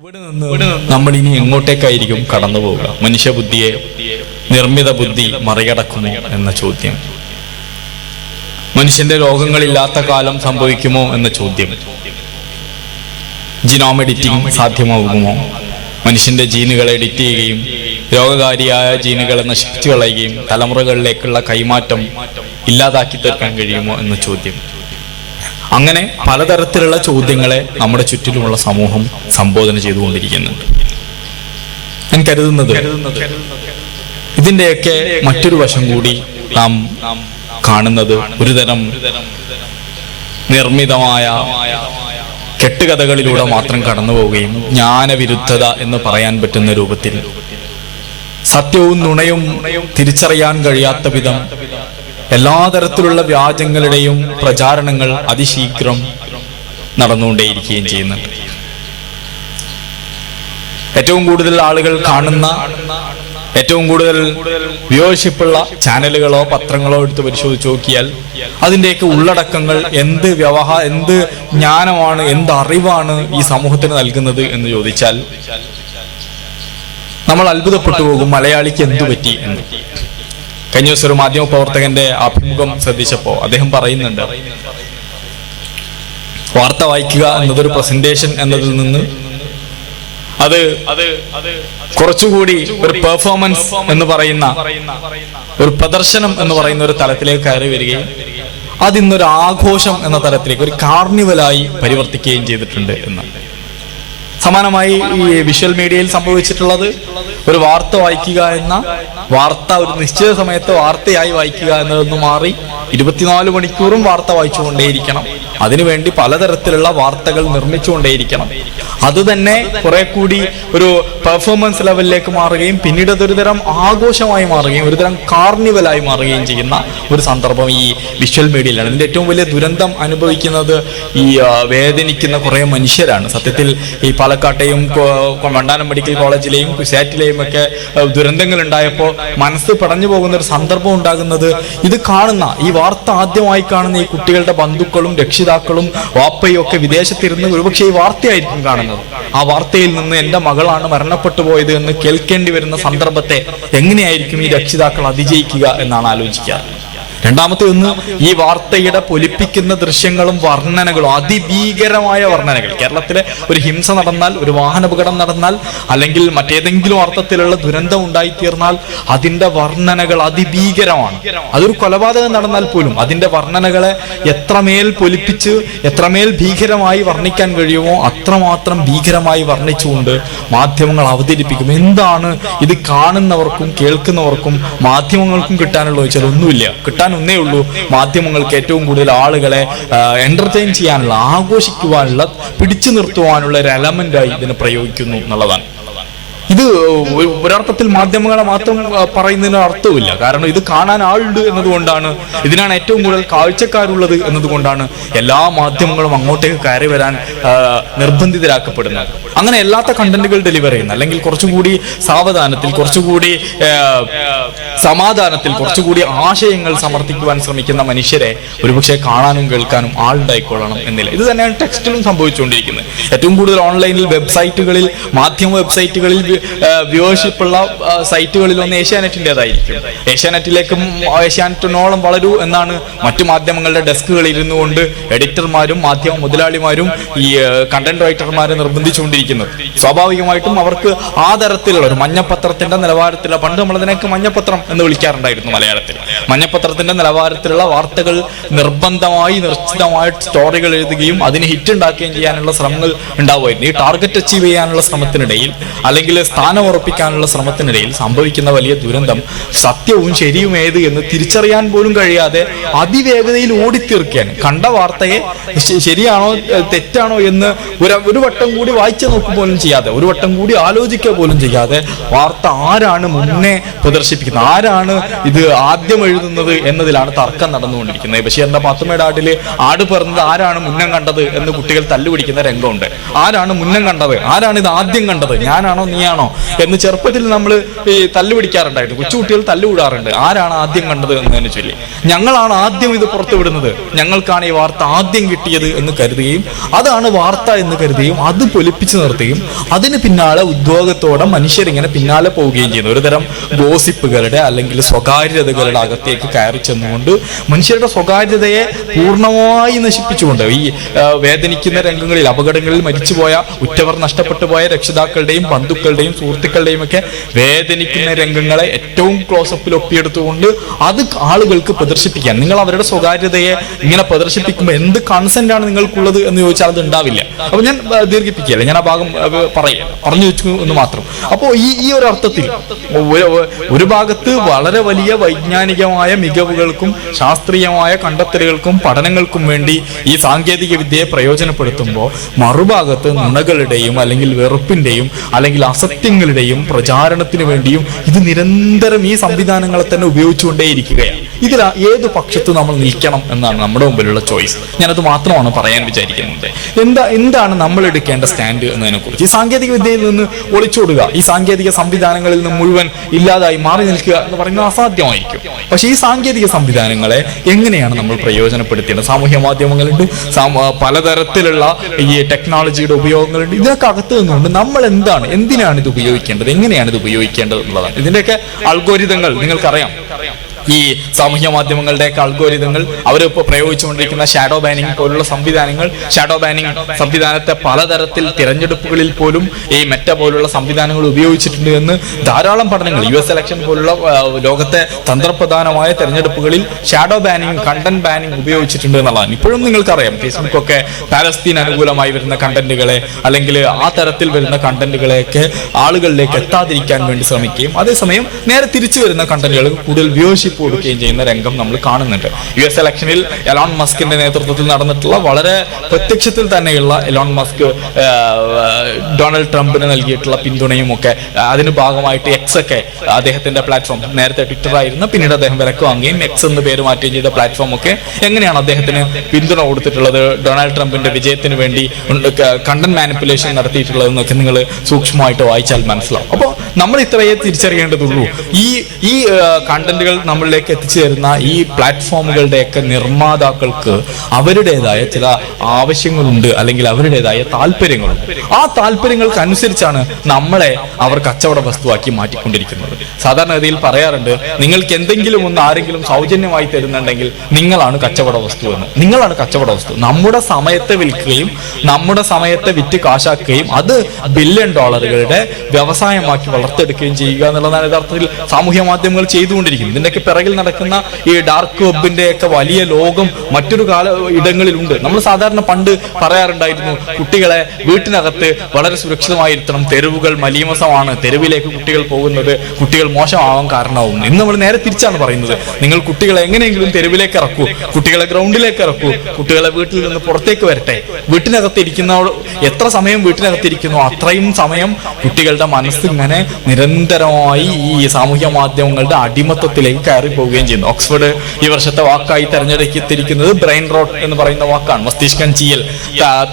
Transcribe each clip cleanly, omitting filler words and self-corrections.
ഇവിടെ നിന്ന് നമ്മൾ ഇനി എങ്ങോട്ടേക്കായിരിക്കും കടന്നു പോവുക? മനുഷ്യബുദ്ധിയെ നിർമ്മിത ബുദ്ധി മറികടക്കുമോ എന്ന ചോദ്യം, മനുഷ്യന്റെ രോഗങ്ങളില്ലാത്ത കാലം സംഭവിക്കുമോ എന്ന ചോദ്യം, ജിനോം എഡിറ്റിംഗ് സാധ്യമാകുമോ? മനുഷ്യന്റെ ജീനുകളെ എഡിറ്റ് ചെയ്യുകയും രോഗകാരിയായ ജീനുകളെ നശിപ്പിച്ചു കളയുകയും തലമുറകളിലേക്കുള്ള കൈമാറ്റം ഇല്ലാതാക്കി തീർക്കാൻ കഴിയുമോ എന്ന ചോദ്യം. അങ്ങനെ പലതരത്തിലുള്ള ചോദ്യങ്ങളെ നമ്മുടെ ചുറ്റിലുമുള്ള സമൂഹം സംബോധന ചെയ്തുകൊണ്ടിരിക്കുന്നുണ്ട്. ഞാൻ കരുതുന്നത് ഇതിന്റെയൊക്കെ മറ്റൊരു വശം കൂടി നാം കാണുന്നത് ഒരുതരം നിർമ്മിതമായ കെട്ടുകഥകളിലൂടെ മാത്രം കടന്നു പോവുകയും ജ്ഞാനവിരുദ്ധത എന്ന് പറയാൻ പറ്റുന്ന രൂപത്തിൽ സത്യവും നുണയും തിരിച്ചറിയാൻ കഴിയാത്ത വിധം എല്ലാ തരത്തിലുള്ള വ്യാജങ്ങളുടെയും പ്രചാരണങ്ങൾ അതിശീഘ്രം നടന്നുകൊണ്ടേയിരിക്കുകയും ചെയ്യുന്നുണ്ട്. ഏറ്റവും കൂടുതൽ ആളുകൾ കാണുന്ന, ഏറ്റവും കൂടുതൽ വ്യൂവർഷിപ്പുള്ള ചാനലുകളോ പത്രങ്ങളോ എടുത്ത് പരിശോധിച്ച് നോക്കിയാൽ അതിൻ്റെയൊക്കെ ഉള്ളടക്കങ്ങൾ എന്ത് എന്ത് ജ്ഞാനമാണ്, എന്ത് അറിവാണ് ഈ സമൂഹത്തിന് നൽകുന്നത് എന്ന് ചോദിച്ചാൽ നമ്മൾ അത്ഭുതപ്പെട്ടു പോകും. മലയാളിക്ക് എന്തു പറ്റി എന്ന്. കഴിഞ്ഞ ദിവസം ഒരു മാധ്യമ പ്രവർത്തകന്റെ അഭിമുഖം ശ്രദ്ധിച്ചപ്പോ അദ്ദേഹം പറയുന്നുണ്ട്, വാർത്ത വായിക്കുക എന്നതൊരു പ്രസന്റേഷൻ എന്നതിൽ നിന്ന് അത് കുറച്ചുകൂടി ഒരു പെർഫോമൻസ് എന്ന് പറയുന്ന, ഒരു പ്രദർശനം എന്ന് പറയുന്ന ഒരു തലത്തിലേക്ക് കയറി വരികയും അതിന്നൊരു ആഘോഷം എന്ന തലത്തിലേക്ക്, ഒരു കാർണിവലായി പരിവർത്തിക്കുകയും ചെയ്തിട്ടുണ്ട് എന്നാണ്. സമാനമായി ഈ വിഷ്വൽ മീഡിയയിൽ സംഭവിച്ചിട്ടുള്ളത് ഒരു വാർത്ത വായിക്കുക എന്ന വാർത്ത ഒരു നിശ്ചിത സമയത്ത് വാർത്തയായി വായിക്കുക എന്നതൊന്ന് മാറി 24 മണിക്കൂറും വാർത്ത വായിച്ചുകൊണ്ടേയിരിക്കണം. അതിനുവേണ്ടി പലതരത്തിലുള്ള വാർത്തകൾ നിർമ്മിച്ചുകൊണ്ടേയിരിക്കണം. അത് തന്നെ കുറെ കൂടി ഒരു പെർഫോമൻസ് ലെവലിലേക്ക് മാറുകയും പിന്നീട് അതൊരു തരം ആഘോഷമായി മാറുകയും ഒരു തരം കാർണിവലായി മാറുകയും ചെയ്യുന്ന ഒരു സന്ദർഭം ഈ വിഷ്വൽ മീഡിയയിലാണ്. ഇതിന്റെ ഏറ്റവും വലിയ ദുരന്തം അനുഭവിക്കുന്നത് ഈ വേദനിക്കുന്ന കുറെ മനുഷ്യരാണ്. സത്യത്തിൽ ഈ പാലക്കാട്ടെയും വണ്ടാനം മെഡിക്കൽ കോളേജിലെയും കുസാറ്റിലെയും ഒക്കെ ദുരന്തങ്ങൾ ഉണ്ടായപ്പോൾ മനസ്സ് പടഞ്ഞു പോകുന്ന ഒരു സന്ദർഭം ഉണ്ടാകുന്നത് ഇത് കാണുന്ന, ഈ വാർത്ത ആദ്യമായി കാണുന്ന ഈ കുട്ടികളുടെ ബന്ധുക്കളും രക്ഷിതാക്കളും വാപ്പയും ഒക്കെ വിദേശത്തിരുന്ന് ഒരുപക്ഷെ ഈ വാർത്തയായിരിക്കും കാണുന്നത്. ആ വാർത്തയിൽ നിന്ന് എന്റെ മകളാണ് മരണപ്പെട്ടു പോയത് എന്ന് കേൾക്കേണ്ടി വരുന്ന സന്ദർഭത്തെ എങ്ങനെയായിരിക്കും ഈ രക്ഷിതാക്കൾ അതിജയിക്കുക എന്നാണ് ആലോചിക്കുക. രണ്ടാമത്തെ ഒന്ന്, ഈ വാർത്തയുടെ പൊലിപ്പിക്കുന്ന ദൃശ്യങ്ങളും വർണ്ണനകളും, അതിഭീകരമായ വർണ്ണനകൾ. കേരളത്തിലെ ഒരു ഹിംസ നടന്നാൽ, ഒരു വാഹനാപകടം നടന്നാൽ, അല്ലെങ്കിൽ മറ്റേതെങ്കിലും അർത്ഥത്തിലുള്ള ദുരന്തം ഉണ്ടായിത്തീർന്നാൽ അതിന്റെ വർണ്ണനകൾ അതിഭീകരമാണ്. അതൊരു കൊലപാതകം നടന്നാൽ പോലും അതിന്റെ വർണ്ണനകളെ എത്രമേൽ പൊലിപ്പിച്ച് എത്രമേൽ ഭീകരമായി വർണ്ണിക്കാൻ കഴിയുമോ അത്രമാത്രം ഭീകരമായി വർണ്ണിച്ചുകൊണ്ട് മാധ്യമങ്ങൾ അവതരിപ്പിക്കും. എന്താണ് ഇത് കാണുന്നവർക്കും കേൾക്കുന്നവർക്കും മാധ്യമങ്ങൾക്കും കിട്ടാനുള്ള ചോദിച്ചാൽ ഒന്നുമില്ല. കിട്ടാൻ ഒന്നേ ഉള്ളൂ, മാധ്യമങ്ങൾക്ക് ഏറ്റവും കൂടുതൽ ആളുകളെ എന്റർടൈൻ ചെയ്യാനുള്ള, ആഘോഷിക്കുവാനുള്ള, പിടിച്ചു നിർത്തുവാനുള്ള ഒരു എലമെന്റായി ഇതിനെ പ്രയോഗിക്കുന്നു എന്നുള്ളതാണ്. ഇത് ഒരർത്ഥത്തിൽ മാധ്യമങ്ങളെ മാത്രം പറയുന്നതിന് അർത്ഥമില്ല. കാരണം ഇത് കാണാൻ ആളുണ്ട് എന്നതുകൊണ്ടാണ്, ഇതിനാണ് ഏറ്റവും കൂടുതൽ കാഴ്ചക്കാരുള്ളത് എന്നതുകൊണ്ടാണ് എല്ലാ മാധ്യമങ്ങളും അങ്ങോട്ടേക്ക് കയറി വരാൻ നിർബന്ധിതരാക്കപ്പെടുന്നത്. അങ്ങനെ അല്ലാത്ത കണ്ടന്റുകൾ ഡെലിവർ ചെയ്യുന്ന, അല്ലെങ്കിൽ കുറച്ചുകൂടി സാവധാനത്തിൽ, കുറച്ചുകൂടി സമാധാനത്തിൽ, കുറച്ചുകൂടി ആശയങ്ങൾ സമർത്ഥിക്കുവാൻ ശ്രമിക്കുന്ന മനുഷ്യരെ ഒരുപക്ഷെ കാണാനും കേൾക്കാനും ആളുണ്ടായിക്കൊള്ളണം എന്നില്ല. ഇത് തന്നെയാണ് ടെക്സ്റ്റിലും സംഭവിച്ചുകൊണ്ടിരിക്കുന്നത്. ഏറ്റവും കൂടുതൽ ഓൺലൈനിൽ വെബ്സൈറ്റുകളിൽ, മാധ്യമ വെബ്സൈറ്റുകളിൽ വ്യൂവർഷിപ്പുള്ള സൈറ്റുകളിലൊന്ന് ഏഷ്യാനെറ്റിൻ്റെതായിരിക്കും. ഏഷ്യാനെറ്റിലേക്കും ഏഷ്യാനെറ്റിനോളം വളരൂ എന്നാണ് മറ്റു മാധ്യമങ്ങളുടെ ഡെസ്കുകളിൽ ഇരുന്നു കൊണ്ട് എഡിറ്റർമാരും മാധ്യമ മുതലാളിമാരും ഈ കണ്ടന്റ് റൈറ്റർമാരെ നിർബന്ധിച്ചുകൊണ്ടിരിക്കുന്നത്. സ്വാഭാവികമായിട്ടും അവർക്ക് ആ തരത്തിലുള്ള ഒരു മഞ്ഞപ്പത്രത്തിന്റെ നിലവാരത്തിലുള്ള, പണ്ട് നമ്മളതിനൊക്കെ മഞ്ഞപ്പത്രം എന്ന് വിളിക്കാറുണ്ടായിരുന്നു മലയാളത്തിൽ, മഞ്ഞപ്പത്രത്തിന്റെ നിലവാരത്തിലുള്ള വാർത്തകൾ നിർബന്ധമായി നിശ്ചിതമായ സ്റ്റോറികൾ എഴുതുകയും അതിന് ഹിറ്റ് ഉണ്ടാക്കുകയും ചെയ്യാനുള്ള ശ്രമങ്ങൾ ഉണ്ടാവുമായിരുന്നു. ഈ ടാർഗറ്റ് അച്ചീവ് ചെയ്യാനുള്ള ശ്രമത്തിനിടയിൽ, അല്ലെങ്കിൽ സ്ഥാനം ഉറപ്പിക്കാനുള്ള ശ്രമത്തിനിടയിൽ സംഭവിക്കുന്ന വലിയ ദുരന്തം സത്യവും ശരിയും ഏത് എന്ന് തിരിച്ചറിയാൻ പോലും കഴിയാതെ അതിവേഗതയിൽ ഓടിത്തീർക്കാൻ, കണ്ട വാർത്തയെ ശരിയാണോ തെറ്റാണോ എന്ന് ഒരു വട്ടം കൂടി വായിച്ചു നോക്കുക പോലും ചെയ്യാതെ, ഒരു വട്ടം കൂടി ആലോചിക്കുക പോലും ചെയ്യാതെ വാർത്ത ആരാണ് മുന്നേ പ്രദർശിപ്പിക്കുന്നത്, ആരാണ് ഇത് ആദ്യം എഴുതുന്നത് എന്നതിലാണ് തർക്കം നടന്നുകൊണ്ടിരിക്കുന്നത്. ബഷീറിന്റെ പാത്തുമ്മയുടെ ആടില് ആട് പറഞ്ഞത് ആരാണ് മുന്നം കണ്ടത് എന്ന് കുട്ടികൾ തല്ലുപിടിക്കുന്ന രംഗമുണ്ട്. ആരാണ് മുന്നം കണ്ടത്, ആരാണ് ഇത് ആദ്യം കണ്ടത്, ഞാനാണോ നീയാണോ ഭംഗിയാണോ എന്ന് ചെറുപ്പത്തിൽ നമ്മൾ ഈ തല്ലുപിടിക്കാറുണ്ടായിരുന്നു. കൊച്ചുകുട്ടികൾ തല്ലുകൂടാറുണ്ട്, ആരാണ് ആദ്യം കണ്ടത് എന്നതിനെ ചൊല്ലി. ഞങ്ങളാണ് ആദ്യം ഇത് പുറത്തുവിടുന്നത്, ഞങ്ങൾക്കാണ് ഈ വാർത്ത ആദ്യം കിട്ടിയത് എന്ന് കരുതുകയും അതാണ് വാർത്ത എന്ന് കരുതുകയും അത് പൊലിപ്പിച്ചു നിർത്തുകയും അതിന് പിന്നാലെ ഉദ്യോഗത്തോടെ മനുഷ്യരിങ്ങനെ പിന്നാലെ പോവുകയും ചെയ്യുന്നു. ഒരുതരം ഗോസിപ്പുകളുടെ അല്ലെങ്കിൽ സ്വകാര്യതകളുടെ അകത്തേക്ക് കയറി ചെന്നുകൊണ്ട് മനുഷ്യരുടെ സ്വകാര്യതയെ പൂർണ്ണമായി നശിപ്പിച്ചുകൊണ്ട് ഈ വേദനിക്കുന്ന രംഗങ്ങളിൽ, അപകടങ്ങളിൽ മരിച്ചുപോയ, ഉറ്റവർ നഷ്ടപ്പെട്ടു പോയ രക്ഷിതാക്കളുടെയും ബന്ധുക്കളുടെയും സുഹൃത്തുക്കളുടെയും ഒക്കെ വേദനിക്കുന്ന രംഗങ്ങളെ ഏറ്റവും ക്ലോസപ്പിൽ ഒപ്പിയെടുത്തുകൊണ്ട് അത് ആളുകൾക്ക് പ്രദർശിപ്പിക്കാൻ, നിങ്ങൾ അവരുടെ സ്വകാര്യതയെ ഇങ്ങനെ പ്രദർശിപ്പിക്കുമ്പോൾ എന്ത് കൺസെന്റ് ആണ് നിങ്ങൾക്കുള്ളത് എന്ന് ചോദിച്ചാൽ അത് ഉണ്ടാവില്ല. അപ്പൊ ഞാൻ ദീർഘിപ്പിക്കുകയല്ല, ഞാൻ ആ ഭാഗം പറഞ്ഞു വെച്ചു എന്ന് മാത്രം. അപ്പോൾ ഈ ഒരു അർത്ഥത്തിൽ ഒരു ഭാഗത്ത് വളരെ വലിയ വൈജ്ഞാനികമായ മികവുകൾക്കും ശാസ്ത്രീയമായ കണ്ടെത്തലുകൾക്കും പഠനങ്ങൾക്കും വേണ്ടി ഈ സാങ്കേതിക വിദ്യയെ പ്രയോജനപ്പെടുത്തുമ്പോൾ മറുഭാഗത്ത് നുണകളുടെയും അല്ലെങ്കിൽ വെറുപ്പിന്റെയും അല്ലെങ്കിൽ അസത്യങ്ങളുടെയും പ്രചാരണത്തിന് വേണ്ടിയും ഇത് നിരന്തരം ഈ സംവിധാനങ്ങളെ തന്നെ ഉപയോഗിച്ചുകൊണ്ടേയിരിക്കുകയാണ്. ഇതിൽ ഏത് പക്ഷത്ത് നമ്മൾ നിൽക്കണം എന്നാണ് നമ്മുടെ മുമ്പിലുള്ള ചോയ്സ്. ഞാനത് മാത്രമാണ് പറയാൻ വിചാരിക്കുന്നത്. എന്താണ് നമ്മൾ എടുക്കേണ്ട സ്റ്റാൻഡ് എന്നതിനെ കുറിച്ച്. ഈ സാങ്കേതിക വിദ്യയിൽ നിന്ന് ഒളിച്ചോടുക, ഈ സാങ്കേതിക സംവിധാനങ്ങളിൽ നിന്ന് മുഴുവൻ ഇല്ലാതായി മാറി നിൽക്കുക എന്ന് പറയുന്നത് അസാധ്യമായിരിക്കും. പക്ഷെ ഈ സാങ്കേതിക സംവിധാനങ്ങളെ എങ്ങനെയാണ് നമ്മൾ പ്രയോജനപ്പെടുത്തേണ്ടത്? സാമൂഹ്യ മാധ്യമങ്ങളുണ്ട്, പലതരത്തിലുള്ള ഈ ടെക്നോളജിയുടെ ഉപയോഗങ്ങളുണ്ട്. ഇതിനൊക്കെ അകത്ത് നിന്നുകൊണ്ട് നമ്മൾ എന്തിനാണ് ഇത് ഉപയോഗിക്കേണ്ടത്, എങ്ങനെയാണ് ഇത് ഉപയോഗിക്കേണ്ടത് എന്നുള്ളതാണ്. ഇതിന്റെയൊക്കെ അൽഗോരിതങ്ങൾ നിങ്ങൾക്കറിയാം. ഈ സാമൂഹ്യ മാധ്യമങ്ങളുടെയൊക്കെ അൽഗോരിതങ്ങൾ അവരിപ്പോൾ പ്രയോഗിച്ചുകൊണ്ടിരിക്കുന്ന ഷാഡോ ബാനിങ് പോലുള്ള സംവിധാനങ്ങൾ, ഷാഡോ ബാനിങ് സംവിധാനത്തെ പലതരത്തിൽ തിരഞ്ഞെടുപ്പുകളിൽ പോലും ഈ മെറ്റ പോലുള്ള സംവിധാനങ്ങൾ ഉപയോഗിച്ചിട്ടുണ്ട് എന്ന് ധാരാളം പഠനങ്ങൾ, US ഇലക്ഷൻ പോലുള്ള ലോകത്തെ തന്ത്രപ്രധാനമായ തെരഞ്ഞെടുപ്പുകളിൽ ഷാഡോ ബാനിങ്, കണ്ടന്റ് ബാനിങ് ഉപയോഗിച്ചിട്ടുണ്ട് എന്നുള്ളതാണ്. ഇപ്പോഴും നിങ്ങൾക്കറിയാം, ഫേസ്ബുക്കൊക്കെ പാലസ്തീൻ അനുകൂലമായി വരുന്ന കണ്ടന്റുകളെ അല്ലെങ്കിൽ ആ തരത്തിൽ വരുന്ന കണ്ടന്റുകളെയൊക്കെ ആളുകളിലേക്ക് എത്താതിരിക്കാൻ വേണ്ടി ശ്രമിക്കുകയും അതേസമയം നേരെ തിരിച്ചു വരുന്ന കണ്ടന്റുകൾ കൂടുതൽ വ്യൂവർഷിപ്പ് കൊടുക്കുകയും ചെയ്യുന്ന രംഗം നമ്മൾ കാണുന്നുണ്ട്. US ഇലക്ഷനിൽ എലോൺ മസ്കിന്റെ നേതൃത്വത്തിൽ നടന്നിട്ടുള്ള വളരെ പ്രത്യക്ഷത്തിൽ തന്നെയുള്ള എലോൺ മസ്ക് ഡൊണാൾഡ് ട്രംപിന് നൽകിയിട്ടുള്ള പിന്തുണയും ഒക്കെ അതിന് ഭാഗമായിട്ട് എക്സ് ഒക്കെ അദ്ദേഹത്തിന്റെ പ്ലാറ്റ്ഫോം, നേരത്തെ ട്വിറ്റർ ആയിരുന്നു, പിന്നീട് അദ്ദേഹം വിലക്ക് വാങ്ങുകയും എക്സ് എന്ന് പേര് മാറ്റുകയും ചെയ്ത പ്ലാറ്റ്ഫോം ഒക്കെ എങ്ങനെയാണ് അദ്ദേഹത്തിന് പിന്തുണ കൊടുത്തിട്ടുള്ളത്, ഡൊണാൾഡ് ട്രംപിന്റെ വിജയത്തിന് വേണ്ടി കണ്ടന്റ് മാനിപ്പുലേഷൻ നടത്തിയിട്ടുള്ളതെന്നൊക്കെ നിങ്ങൾ സൂക്ഷ്മമായിട്ട് വായിച്ചാൽ മനസ്സിലാവും. അപ്പോൾ നമ്മൾ ഇത്രയേ തിരിച്ചറിയേണ്ടതുള്ളൂ. ഈ കണ്ടന്റുകൾ നമ്മളിലേക്ക് എത്തിച്ചു തരുന്ന ഈ പ്ലാറ്റ്ഫോമുകളുടെയൊക്കെ നിർമ്മാതാക്കൾക്ക് അവരുടേതായ ചില ആവശ്യങ്ങളുണ്ട്, അല്ലെങ്കിൽ അവരുടേതായ താല്പര്യങ്ങളുണ്ട്. ആ താല്പര്യങ്ങൾക്ക് അനുസരിച്ചാണ് നമ്മളെ അവർ കച്ചവട വസ്തുവാക്കി മാറ്റിക്കൊണ്ടിരിക്കുന്നത്. സാധാരണഗതിയിൽ പറയാറുണ്ട്, നിങ്ങൾക്ക് എന്തെങ്കിലും ഒന്ന് ആരെങ്കിലും സൗജന്യമായി തരുന്നുണ്ടെങ്കിൽ നിങ്ങളാണ് കച്ചവട വസ്തു എന്ന്. നിങ്ങളാണ് കച്ചവട വസ്തു. നമ്മുടെ സമയത്തെ വിൽക്കുകയും നമ്മുടെ സമയത്തെ വിറ്റ് കാശാക്കുകയും അത് ബില്യൺ ഡോളറുകളുടെ വ്യവസായമാക്കി വളർത്തെടുക്കുകയും ചെയ്യുക എന്നുള്ളതാണ് യഥാർത്ഥത്തിൽ സാമൂഹ്യ മാധ്യമങ്ങൾ ചെയ്തുകൊണ്ടിരിക്കുന്നത്. ഇതിന്റെയൊക്കെ പിറകിൽ നടക്കുന്ന ഈ ഡാർക്ക് വെബിന്റെ ഒക്കെ വലിയ ലോകം മറ്റൊരു ഇടങ്ങളിലുണ്ട്. നമ്മൾ സാധാരണ പണ്ട് പറയാറുണ്ടായിരുന്നു, കുട്ടികളെ വീട്ടിനകത്ത് വളരെ സുരക്ഷിതമായിരുത്തണം, തെരുവുകൾ മലീമസമാണ്, തെരുവിലേക്ക് കുട്ടികൾ പോകുന്നത് കുട്ടികൾ മോശമാവാൻ കാരണമാവും. ഇന്ന് നമ്മൾ നേരെ തിരിച്ചാണ് പറയുന്നത്, നിങ്ങൾ കുട്ടികളെ എങ്ങനെയെങ്കിലും തെരുവിലേക്ക് ഇറക്കൂ, കുട്ടികളെ ഗ്രൗണ്ടിലേക്ക് ഇറക്കൂ, കുട്ടികളെ വീട്ടിൽ നിന്ന് പുറത്തേക്ക് വരട്ടെ. വീട്ടിനകത്ത് ഇരിക്കുന്ന എത്ര സമയം വീട്ടിനകത്തിരിക്കുന്നു അത്രയും സമയം കുട്ടികളുടെ മനസ്സ് ഇങ്ങനെ നിരന്തരമായി ഈ സാമൂഹ്യ മാധ്യമങ്ങളുടെ അടിമത്തത്തിലേക്ക് കയറി പോവുകയും ചെയ്യുന്നു. ഓക്സ്ഫോർഡ് ഈ വർഷത്തെ വാക്കായി തെരഞ്ഞെടുത്തിരിക്കുന്നത് ബ്രെയിൻ റോട്ട് എന്ന് പറയുന്ന വാക്കാണ്. മസ്തിഷ്കം ചീയൽ,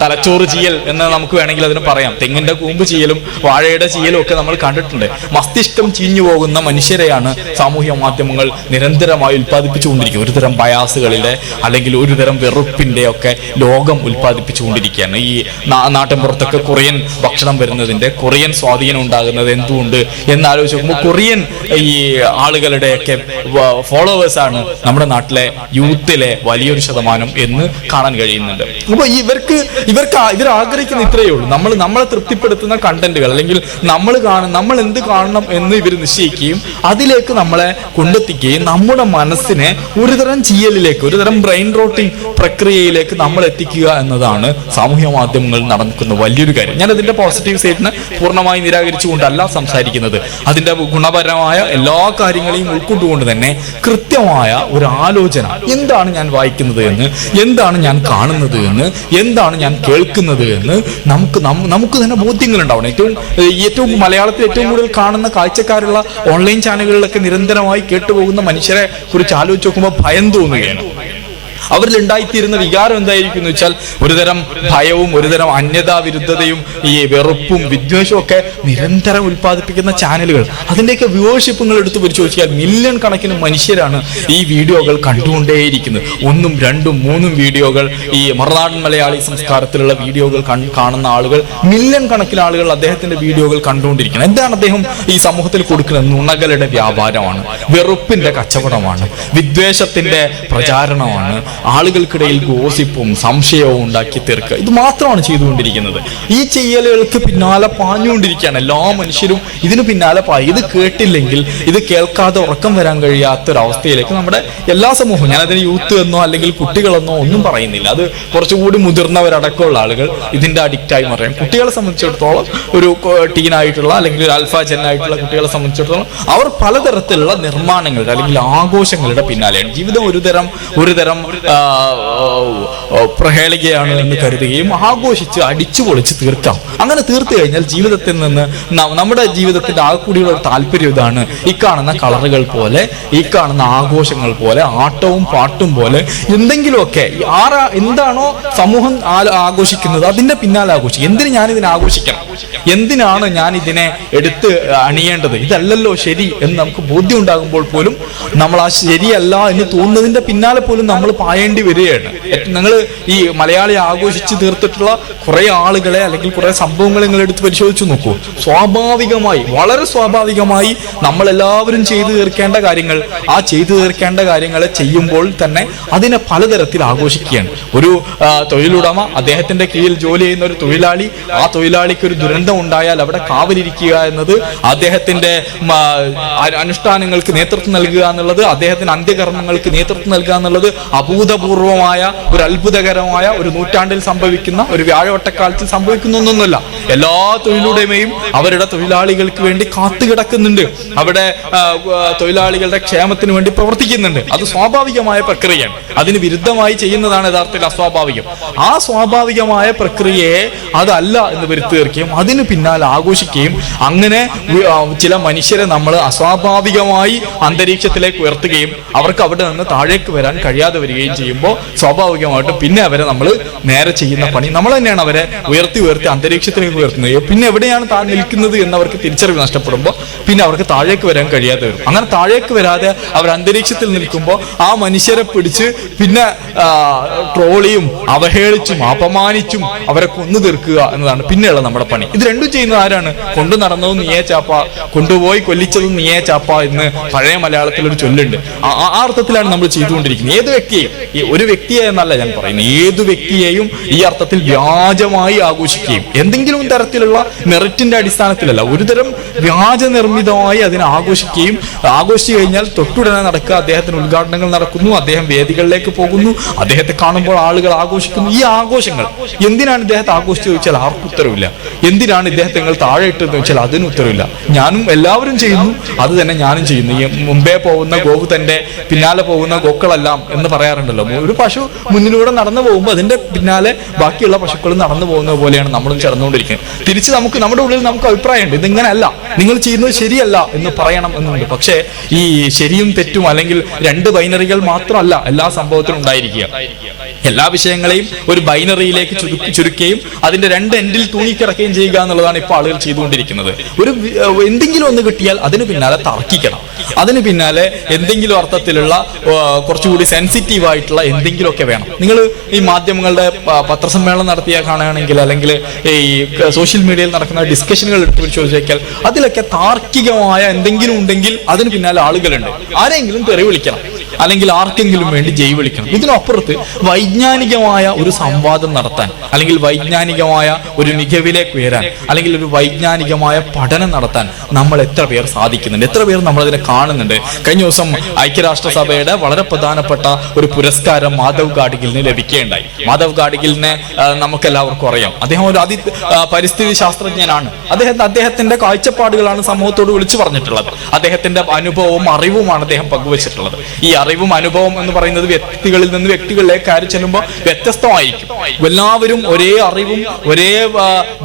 തലച്ചോറ് ചീയൽ എന്ന് നമുക്ക് വേണമെങ്കിൽ അതിന് പറയാം. തെങ്ങിന്റെ കൂമ്പ് ചീയലും വാഴയുടെ ചീയലും ഒക്കെ നമ്മൾ കണ്ടിട്ടുണ്ട്. മസ്തിഷ്കം ചീഞ്ഞു പോകുന്ന മനുഷ്യരെയാണ് സാമൂഹ്യ മാധ്യമങ്ങൾ നിരന്തരമായി ഉൽപ്പാദിപ്പിച്ചുകൊണ്ടിരിക്കുന്നത്. ഒരുതരം ബയാസുകളിലെ അല്ലെങ്കിൽ ഒരുതരം വെറുപ്പിന്റെ ഒക്കെ ലോകം ഉൽപ്പാദിപ്പിച്ചുകൊണ്ടിരിക്കുകയാണ്. ഈ നാട്ടിൻപുറത്തൊക്കെ കൊറിയൻ ഭക്ഷണം വരുന്നതിന്റെ, കൊറിയൻ സ്വാധീനം ഉണ്ടാകുന്നത് എന്തുകൊണ്ട് എന്നാലോചിച്ച് നോക്കുമ്പോൾ കൊറിയൻ ഈ ആളുകളുടെയൊക്കെ ഫോളോവേഴ്സ് ആണ് നമ്മുടെ നാട്ടിലെ യൂത്തിലെ വലിയൊരു ശതമാനം എന്ന് കാണാൻ കഴിയുന്നുണ്ട്. അപ്പൊ ഇവർ ആഗ്രഹിക്കുന്ന ഇത്രയേ ഉള്ളൂ, നമ്മളെ തൃപ്തിപ്പെടുത്തുന്ന കണ്ടന്റുകൾ അല്ലെങ്കിൽ നമ്മൾ എന്ത് കാണണം എന്ന് ഇവർ നിശ്ചയിക്കുകയും അതിലേക്ക് നമ്മളെ കൊണ്ടെത്തിക്കുകയും നമ്മുടെ മനസ്സിനെ ഒരുതരം ചീയലിലേക്ക്, ഒരുതരം ബ്രെയിൻ റോട്ടിംഗ് പ്രക്രിയയിലേക്ക് നമ്മൾ എത്തിക്കുക എന്നതാണ് സാമൂഹ്യ മാധ്യമങ്ങളിൽ നടക്കുന്ന വലിയൊരു കാര്യം. ഞാൻ അതിന്റെ പോസിറ്റീവ് സൈഡിനെ പൂർണ്ണമായി നിരാകരിച്ചുകൊണ്ടല്ല സംസാരിക്കുന്നത്. അതിന്റെ ഗുണപരമായ എല്ലാ കാര്യങ്ങളെയും ഉൾക്കൊണ്ടുകൊണ്ട് തന്നെ കൃത്യമായ ഒരു ആലോചന, എന്താണ് ഞാൻ വായിക്കുന്നത് എന്ന്, എന്താണ് ഞാൻ കാണുന്നത് എന്ന്, എന്താണ് ഞാൻ കേൾക്കുന്നത് എന്ന് നമുക്ക് തന്നെ ബോധ്യങ്ങൾ ഉണ്ടാവണം. ഏറ്റവും മലയാളത്തിൽ ഏറ്റവും കൂടുതൽ കാണുന്ന കാഴ്ചക്കാരുള്ള ഓൺലൈൻ ചാനലുകളിലൊക്കെ നിരന്തരമായി കേട്ടുപോകുന്ന മനുഷ്യരെ കുറിച്ച് ആലോചിച്ച് നോക്കുമ്പോൾ ഭയം തോന്നുകയാണ്. അവരിൽ ഉണ്ടായിത്തീരുന്ന വികാരം എന്തായിരിക്കും എന്ന് വെച്ചാൽ ഒരുതരം ഭയവും ഒരുതരം അന്യതാ വിരുദ്ധതയും ഈ വെറുപ്പും വിദ്വേഷവും ഒക്കെ നിരന്തരം ഉൽപ്പാദിപ്പിക്കുന്ന ചാനലുകൾ. അതിന്റെയൊക്കെ വ്യൂവർഷിപ്പുകൾ എടുത്ത് പരിശോധിച്ചാൽ മില്യൺ കണക്കിന് മനുഷ്യരാണ് ഈ വീഡിയോകൾ കണ്ടുകൊണ്ടേയിരിക്കുന്നത്. 1, 2, 3 വീഡിയോകൾ, ഈ മറുനാടൻ മലയാളി സംസ്കാരത്തിലുള്ള വീഡിയോകൾ കാണുന്ന ആളുകൾ, മില്യൺ കണക്കിന് ആളുകൾ അദ്ദേഹത്തിന്റെ വീഡിയോകൾ കണ്ടുകൊണ്ടിരിക്കുന്നത്. എന്താണ് അദ്ദേഹം ഈ സമൂഹത്തിൽ കൊടുക്കുന്നത്? നുണകളുടെ വ്യാപാരമാണ്, വെറുപ്പിന്റെ കച്ചവടമാണ്, വിദ്വേഷത്തിന്റെ പ്രചാരണമാണ്, ആളുകൾക്കിടയിൽ ഗോസിപ്പും സംശയവും ഉണ്ടാക്കി തീർക്കുക. ഇത് മാത്രമാണ് ചെയ്തുകൊണ്ടിരിക്കുന്നത്. ഈ ചെയ്യലുകൾക്ക് പിന്നാലെ പാഞ്ഞുകൊണ്ടിരിക്കുകയാണ് എല്ലാ മനുഷ്യരും. ഇതിന് പിന്നാലെ ഇത് കേട്ടില്ലെങ്കിൽ, ഇത് കേൾക്കാതെ ഉറക്കം വരാൻ കഴിയാത്തൊരവസ്ഥയിലേക്ക് നമ്മുടെ എല്ലാ സമൂഹവും, ഞാനതിന് യൂത്ത് എന്നോ അല്ലെങ്കിൽ കുട്ടികളെന്നോ ഒന്നും പറയുന്നില്ല, അത് കുറച്ചുകൂടി മുതിർന്നവരടക്കമുള്ള ആളുകൾ ഇതിന്റെ അഡിക്റ്റായി മാറാം. കുട്ടികളെ സംബന്ധിച്ചിടത്തോളം, ഒരു ടീനായിട്ടുള്ള അല്ലെങ്കിൽ ഒരു ആൽഫ ജെന്നായിട്ടുള്ള കുട്ടികളെ സംബന്ധിച്ചിടത്തോളം അവർ പലതരത്തിലുള്ള നിർമ്മാണങ്ങളുടെ അല്ലെങ്കിൽ ആഘോഷങ്ങളുടെ പിന്നാലെയാണ്. ജീവിതം ഒരു തരം പ്രഹേളികയാണ് എന്ന് കരുതുകയും ആഘോഷിച്ച് അടിച്ചു പൊളിച്ച് തീർക്കാം. അങ്ങനെ തീർത്തു കഴിഞ്ഞാൽ ജീവിതത്തിൽ നിന്ന് നമ്മുടെ ജീവിതത്തിന്റെ ആകെക്കൂടിയുള്ള ഒരു താല്പര്യം ഇതാണ്. ഈ കാണുന്ന കളറുകൾ പോലെ, ഈ കാണുന്ന ആഘോഷങ്ങൾ പോലെ, ആട്ടവും പാട്ടും പോലെ എന്തെങ്കിലുമൊക്കെ എന്താണോ സമൂഹം ആഘോഷിക്കുന്നത് അതിന്റെ പിന്നാലെ ആഘോഷിക്കും. എന്തിന് ഞാനിതിനെ ആഘോഷിക്കണം? എന്തിനാണ് ഞാൻ ഇതിനെ എടുത്ത് അണിയേണ്ടത്? ഇതല്ലല്ലോ ശരി എന്ന് നമുക്ക് ബോധ്യം ഉണ്ടാകുമ്പോൾ പോലും നമ്മൾ ആ ശരിയല്ല എന്ന് തോന്നുന്നതിന്റെ പിന്നാലെ പോലും നമ്മൾ പായേണ്ടി വരികയാണ്. നിങ്ങൾ ഈ മലയാളി ആഘോഷിച്ച് തീർത്തിട്ടുള്ള കുറെ ആളുകളെ അല്ലെങ്കിൽ കുറെ സംഭവങ്ങൾ നിങ്ങൾ എടുത്ത് പരിശോധിച്ചു നോക്കൂ. സ്വാഭാവികമായി, വളരെ സ്വാഭാവികമായി നമ്മളെല്ലാവരും ചെയ്തു തീർക്കേണ്ട കാര്യങ്ങൾ, ആ ചെയ്തു തീർക്കേണ്ട കാര്യങ്ങളെ ചെയ്യുമ്പോൾ തന്നെ അതിനെ പലതരത്തിൽ ആഘോഷിക്കുകയാണ്. ഒരു തൊഴിലുടമ, അദ്ദേഹത്തിന്റെ കീഴിൽ ജോലി ചെയ്യുന്ന ഒരു തൊഴിലാളി, ആ തൊഴിലാളിക്ക് ഒരു ദുരന്തം ഉണ്ടായാൽ അവിടെ കാവലിരിക്കുക എന്നത്, അദ്ദേഹത്തിന്റെ അനുഷ്ഠാനങ്ങൾക്ക് നേതൃത്വം നൽകുക എന്നുള്ളത്, അദ്ദേഹത്തിന് അന്ത്യകർമ്മങ്ങൾക്ക് നേതൃത്വം നൽകുക എന്നുള്ളത് അഭൂതപൂർവമായ ഒരു അത്ഭുതകരമായ ഒരു നൂറ്റാണ്ടിൽ സംഭവിക്കുന്ന, ഒരു വ്യാഴവട്ടക്കാലത്തിൽ സംഭവിക്കുന്ന ഒന്നൊന്നുമല്ല. എല്ലാ തൊഴിലുടമയും അവരുടെ തൊഴിലാളികൾക്ക് വേണ്ടി കാത്തുകിടക്കുന്നുണ്ട്, അവിടെ തൊഴിലാളികളുടെ ക്ഷേമത്തിന് വേണ്ടി പ്രവർത്തിക്കുന്നുണ്ട്. അത് സ്വാഭാവികമായ പ്രക്രിയയാണ്. അതിന് വിരുദ്ധമായി ചെയ്യുന്നതാണ് യഥാർത്ഥത്തിൽ അസ്വാഭാവികം. ആ സ്വാഭാവികമായ പ്രക്രിയയെ അതല്ല എന്ന് വരുത്തി തീർക്കുകയും അതിന് പിന്നാലെ ആഘോഷിക്കുകയും അങ്ങനെ ചില മനുഷ്യരെ നമ്മൾ അസ്വാഭാവികമായി അന്തരീക്ഷത്തിലേക്ക് ഉയർത്തുകയും അവർക്ക് അവിടെ നിന്ന് താഴേക്ക് വരാൻ കഴിയാതെ വരികയും ചെയ്യുമ്പോൾ സ്വാഭാവികമായിട്ടും പിന്നെ അവരെ നമ്മൾ നേരെ ചെയ്യുന്ന പണി നമ്മൾ തന്നെയാണ് അവരെ ഉയർത്തി അന്തരീക്ഷത്തിലേക്ക് ഉയർത്തുന്നത്. പിന്നെ എവിടെയാണ് താൻ നിൽക്കുന്നത് എന്നവർക്ക് തിരിച്ചറിവ് നഷ്ടപ്പെടുമ്പോൾ പിന്നെ അവർക്ക് താഴേക്ക് വരാൻ കഴിയാതെ വരും. അങ്ങനെ താഴേക്ക് വരാതെ അവർ അന്തരീക്ഷത്തിൽ നിൽക്കുമ്പോൾ ആ മനുഷ്യരെ പിടിച്ച് പിന്നെ ട്രോളിയും അവഹേളിച്ചും അപമാനിച്ചും അവരെ കൊന്നു തീർക്കുക എന്നതാണ് പിന്നെയുള്ള നമ്മുടെ പണി. ഇത് രണ്ടും ചെയ്യുന്നത് ആരാണ്? കൊണ്ടു നടന്നതും നീയേ ചാപ്പ, കൊണ്ടുപോയി കൊല്ലിച്ചതും നീയേ ചാപ്പ എന്ന് പഴയ മലയാളത്തിൽ ഒരു ചൊല്ലുണ്ട്. ആ അർത്ഥത്തിലാണ് നമ്മൾ ചെയ്തുകൊണ്ടിരിക്കുന്നത്. ഏത് വ്യക്തിയെയും, ഒരു വ്യക്തിയെ എന്നല്ല ഞാൻ പറയുന്നത്, ഏതു വ്യക്തിയെയും ഈ അർത്ഥത്തിൽ വ്യാജമായി ആഘോഷിക്കുകയും എന്തെങ്കിലും തരത്തിലുള്ള മെറിറ്റിന്റെ അടിസ്ഥാനത്തിലല്ല, ഒരുതരം വ്യാജ നിർമ്മിതമായി അതിനെ ആഘോഷിച്ചു കഴിഞ്ഞാൽ തൊട്ടുടനെ നടക്കുക, അദ്ദേഹത്തിന് ഉദ്ഘാടനങ്ങൾ നടക്കുന്നു, അദ്ദേഹം വേദികളിലേക്ക് പോകുന്നു, അദ്ദേഹത്തെ കാണുമ്പോൾ ആളുകൾ ആഘോഷിക്കുന്നു. ഈ ആഘോഷങ്ങൾ എന്തിനാണ് ഇദ്ദേഹത്തെ ആഘോഷിച്ചു ചോദിച്ചാൽ ആർക്കും ഉത്തരവില്ല. എന്തിനാണ് ഇദ്ദേഹത്തെ നിങ്ങൾ താഴെ ഇട്ടെന്ന് ചോദിച്ചാൽ അതിന് ഉത്തരവില്ല. ഞാനും എല്ലാവരും ചെയ്യുന്നു, അത് തന്നെ ഞാനും ചെയ്യുന്നു. ഈ മുമ്പേ പോകുന്ന ഗോവ് തന്റെ പിന്നാലെ പോകുന്ന ഗോക്കളെല്ലാം എന്ന് പറയാറുണ്ടല്ലോ. ഒരു പശു മുന്നിലൂടെ നടന്നു പോകുമ്പോൾ അതിന്റെ പിന്നാലെ ബാക്കിയുള്ള പശുക്കളും നടന്നു പോകുന്നത് പോലെയാണ് നമ്മളും ചേർന്നുകൊണ്ടിരിക്കുന്നത്. തിരിച്ച് നമ്മുടെ ഉള്ളിൽ നമുക്ക് അഭിപ്രായമുണ്ട്, ഇതിങ്ങനെയല്ല, നിങ്ങൾ ചെയ്യുന്നത് ശരിയല്ല എന്ന് പറയണം എന്നുണ്ട്. പക്ഷേ ഈ ശരിയും തെറ്റും അല്ലെങ്കിൽ രണ്ട് ബൈനറികൾ മാത്രമല്ല എല്ലാ സംഭവത്തിലും ഉണ്ടായിരിക്കുക. എല്ലാ വിഷയങ്ങളെയും ഒരു ബൈനറിയിലേക്ക് ചുരുക്കുകയും അതിന്റെ രണ്ട് എൻഡിൽ തൂങ്ങിക്കിടക്കുകയും ചെയ്യുക എന്നുള്ളതാണ് ഇപ്പോൾ ആളുകൾ ചെയ്തുകൊണ്ടിരിക്കുന്നത്. എന്തെങ്കിലും ഒന്ന് കിട്ടിയാൽ അതിന് പിന്നാലെ തർക്കിക്കണം, അതിന് പിന്നാലെ എന്തെങ്കിലും അർത്ഥത്തിലുള്ള കുറച്ചുകൂടി സെൻസിറ്റീവ് ആയിട്ടുള്ള എന്തെങ്കിലുമൊക്കെ വേണം. നിങ്ങൾ ഈ മാധ്യമങ്ങളുടെ പത്രസമ്മേളനം നടത്തിയാൽ കാണുകയാണെങ്കിൽ അല്ലെങ്കിൽ ഈ സോഷ്യൽ മീഡിയയിൽ നടക്കുന്ന ഡിസ്കഷനുകൾ എടുത്ത് പരിശോധിച്ചാൽ അതിലൊക്കെ താർക്കികമായ എന്തെങ്കിലും ഉണ്ടെങ്കിൽ അതിന് പിന്നാലെ ആളുകളുണ്ട്. ആരെങ്കിലും തെറി വിളിക്കണം അല്ലെങ്കിൽ ആർക്കെങ്കിലും വേണ്ടി ജയ് വിളിക്കണം. ഇതിനപ്പുറത്ത് വൈജ്ഞാനികമായ ഒരു സംവാദം നടത്താൻ അല്ലെങ്കിൽ വൈജ്ഞാനികമായ ഒരു മികവിലേക്ക് ഉയരാൻ അല്ലെങ്കിൽ ഒരു വൈജ്ഞാനികമായ പഠനം നടത്താൻ നമ്മൾ എത്ര പേർ സാധിക്കുന്നുണ്ട്, എത്ര പേർ നമ്മളതിനെ കാണുന്നുണ്ട്. കഴിഞ്ഞ ദിവസം ഐക്യരാഷ്ട്രസഭയുടെ വളരെ പ്രധാനപ്പെട്ട ഒരു പുരസ്കാരം മാധവ് ഗാഡ്ഗിലിന് ലഭിക്കുകയുണ്ടായി. മാധവ് ഗാഡ്ഗിലിനെ നമുക്കെല്ലാവർക്കും അറിയാം. അദ്ദേഹം ഒരു പരിസ്ഥിതി ശാസ്ത്രജ്ഞനാണ്. അദ്ദേഹത്തിന്റെ കാഴ്ചപ്പാടുകളാണ് സമൂഹത്തോട് വിളിച്ചു പറഞ്ഞിട്ടുള്ളത്. അദ്ദേഹത്തിന്റെ അനുഭവവും അറിവുമാണ് അദ്ദേഹം പങ്കുവച്ചിട്ടുള്ളത്. ഈ അറിവും അനുഭവം എന്ന് പറയുന്നത് വ്യക്തികളിൽ നിന്ന് വ്യക്തികളിലേക്ക് കയറി ചെല്ലുമ്പോൾ വ്യത്യസ്തമായിരിക്കും. എല്ലാവരും ഒരേ അറിവും ഒരേ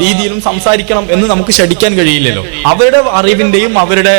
രീതിയിലും സംസാരിക്കണം എന്ന് നമുക്ക് ശഠിക്കാൻ കഴിയില്ലല്ലോ. അവരുടെ അറിവിന്റെയും അവരുടെ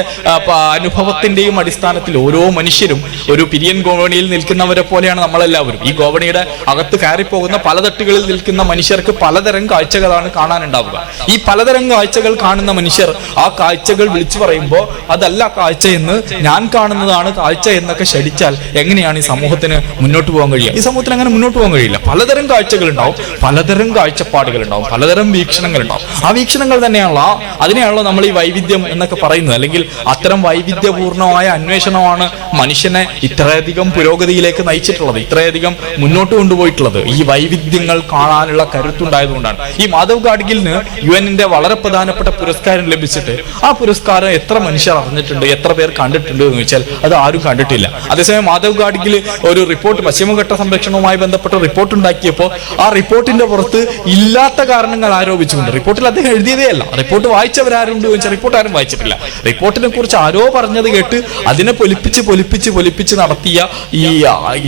അനുഭവത്തിന്റെയും അടിസ്ഥാനത്തിൽ ഓരോ മനുഷ്യരും ഒരു പിരിയൻ ഗോവണിയിൽ നിൽക്കുന്നവരെ പോലെയാണ് നമ്മളെല്ലാവരും. ഈ ഗോവണിയുടെ അകത്ത് കയറിപ്പോകുന്ന പല തട്ടുകളിൽ നിൽക്കുന്ന മനുഷ്യർക്ക് പലതരം കാഴ്ചകളാണ് കാണാനുണ്ടാവുക. ഈ പലതരം കാഴ്ചകൾ കാണുന്ന മനുഷ്യർ ആ കാഴ്ചകൾ വിളിച്ചു പറയുമ്പോൾ അതല്ല കാഴ്ച എന്ന്, ഞാൻ കാണുന്നതാണ് കാഴ്ച എന്നൊക്കെ ശഠിച്ചാൽ എങ്ങനെയാണ് ഈ സമൂഹത്തിന് മുന്നോട്ട് പോകാൻ കഴിയുക? ഈ സമൂഹത്തിന് അങ്ങനെ മുന്നോട്ട് പോകാൻ കഴിയില്ല. പലതരം കാഴ്ചകൾ ഉണ്ടാവും, പലതരം കാഴ്ചപ്പാടുകൾ ഉണ്ടാവും, പലതരം വീക്ഷണങ്ങൾ ഉണ്ടാവും. ആ വീക്ഷണങ്ങൾ തന്നെയാണല്ലോ, അതിനെയാണല്ലോ നമ്മൾ ഈ വൈവിധ്യം എന്നൊക്കെ പറയുന്നത്. അല്ലെങ്കിൽ അത്തരം വൈവിധ്യപൂർണമായ അന്വേഷണമാണ് മനുഷ്യനെ ഇത്രയധികം പുരോഗതിയിലേക്ക് നയിച്ചിട്ടുള്ളത്, ഇത്രയധികം മുന്നോട്ട് കൊണ്ടുപോയിട്ടുള്ളത്. ഈ വൈവിധ്യങ്ങൾ കാണാനുള്ള കരുത്തുണ്ടായതുകൊണ്ടാണ്. ഈ മാധവ് ഗാഡ്ഗിലിന് UN-ന്റെ വളരെ പ്രധാനപ്പെട്ട പുരസ്കാരം ലഭിച്ചിട്ട് ആ പുരസ്കാരം എത്ര മനുഷ്യർ അറിഞ്ഞിട്ടുണ്ട്, എത്ര പേർ കണ്ടിട്ടുണ്ട് എന്ന് ചോദിച്ചാൽ അത് ആരും കണ്ടിട്ടില്ല. അതേസമയം മാധവ് ഗാഡ്ഗിൽ ഒരു റിപ്പോർട്ട്, പശ്ചിമഘട്ട സംരക്ഷണവുമായി ബന്ധപ്പെട്ട റിപ്പോർട്ട് ഉണ്ടാക്കിയപ്പോൾ ആ റിപ്പോർട്ടിന്റെ പുറത്ത് ഇല്ലാത്ത കാരണങ്ങൾ ആരോപിച്ചുകൊണ്ട്, റിപ്പോർട്ടിൽ അദ്ദേഹം എഴുതിയതേ അല്ല, റിപ്പോർട്ട് വായിച്ചവരാരുണ്ട് ചോദിച്ചാൽ റിപ്പോർട്ട് ആരും വായിച്ചിട്ടില്ല, റിപ്പോർട്ടിനെ കുറിച്ച് ആരോ പറഞ്ഞത് കേട്ട് അതിനെ പൊലിപ്പിച്ച് നടത്തിയ ഈ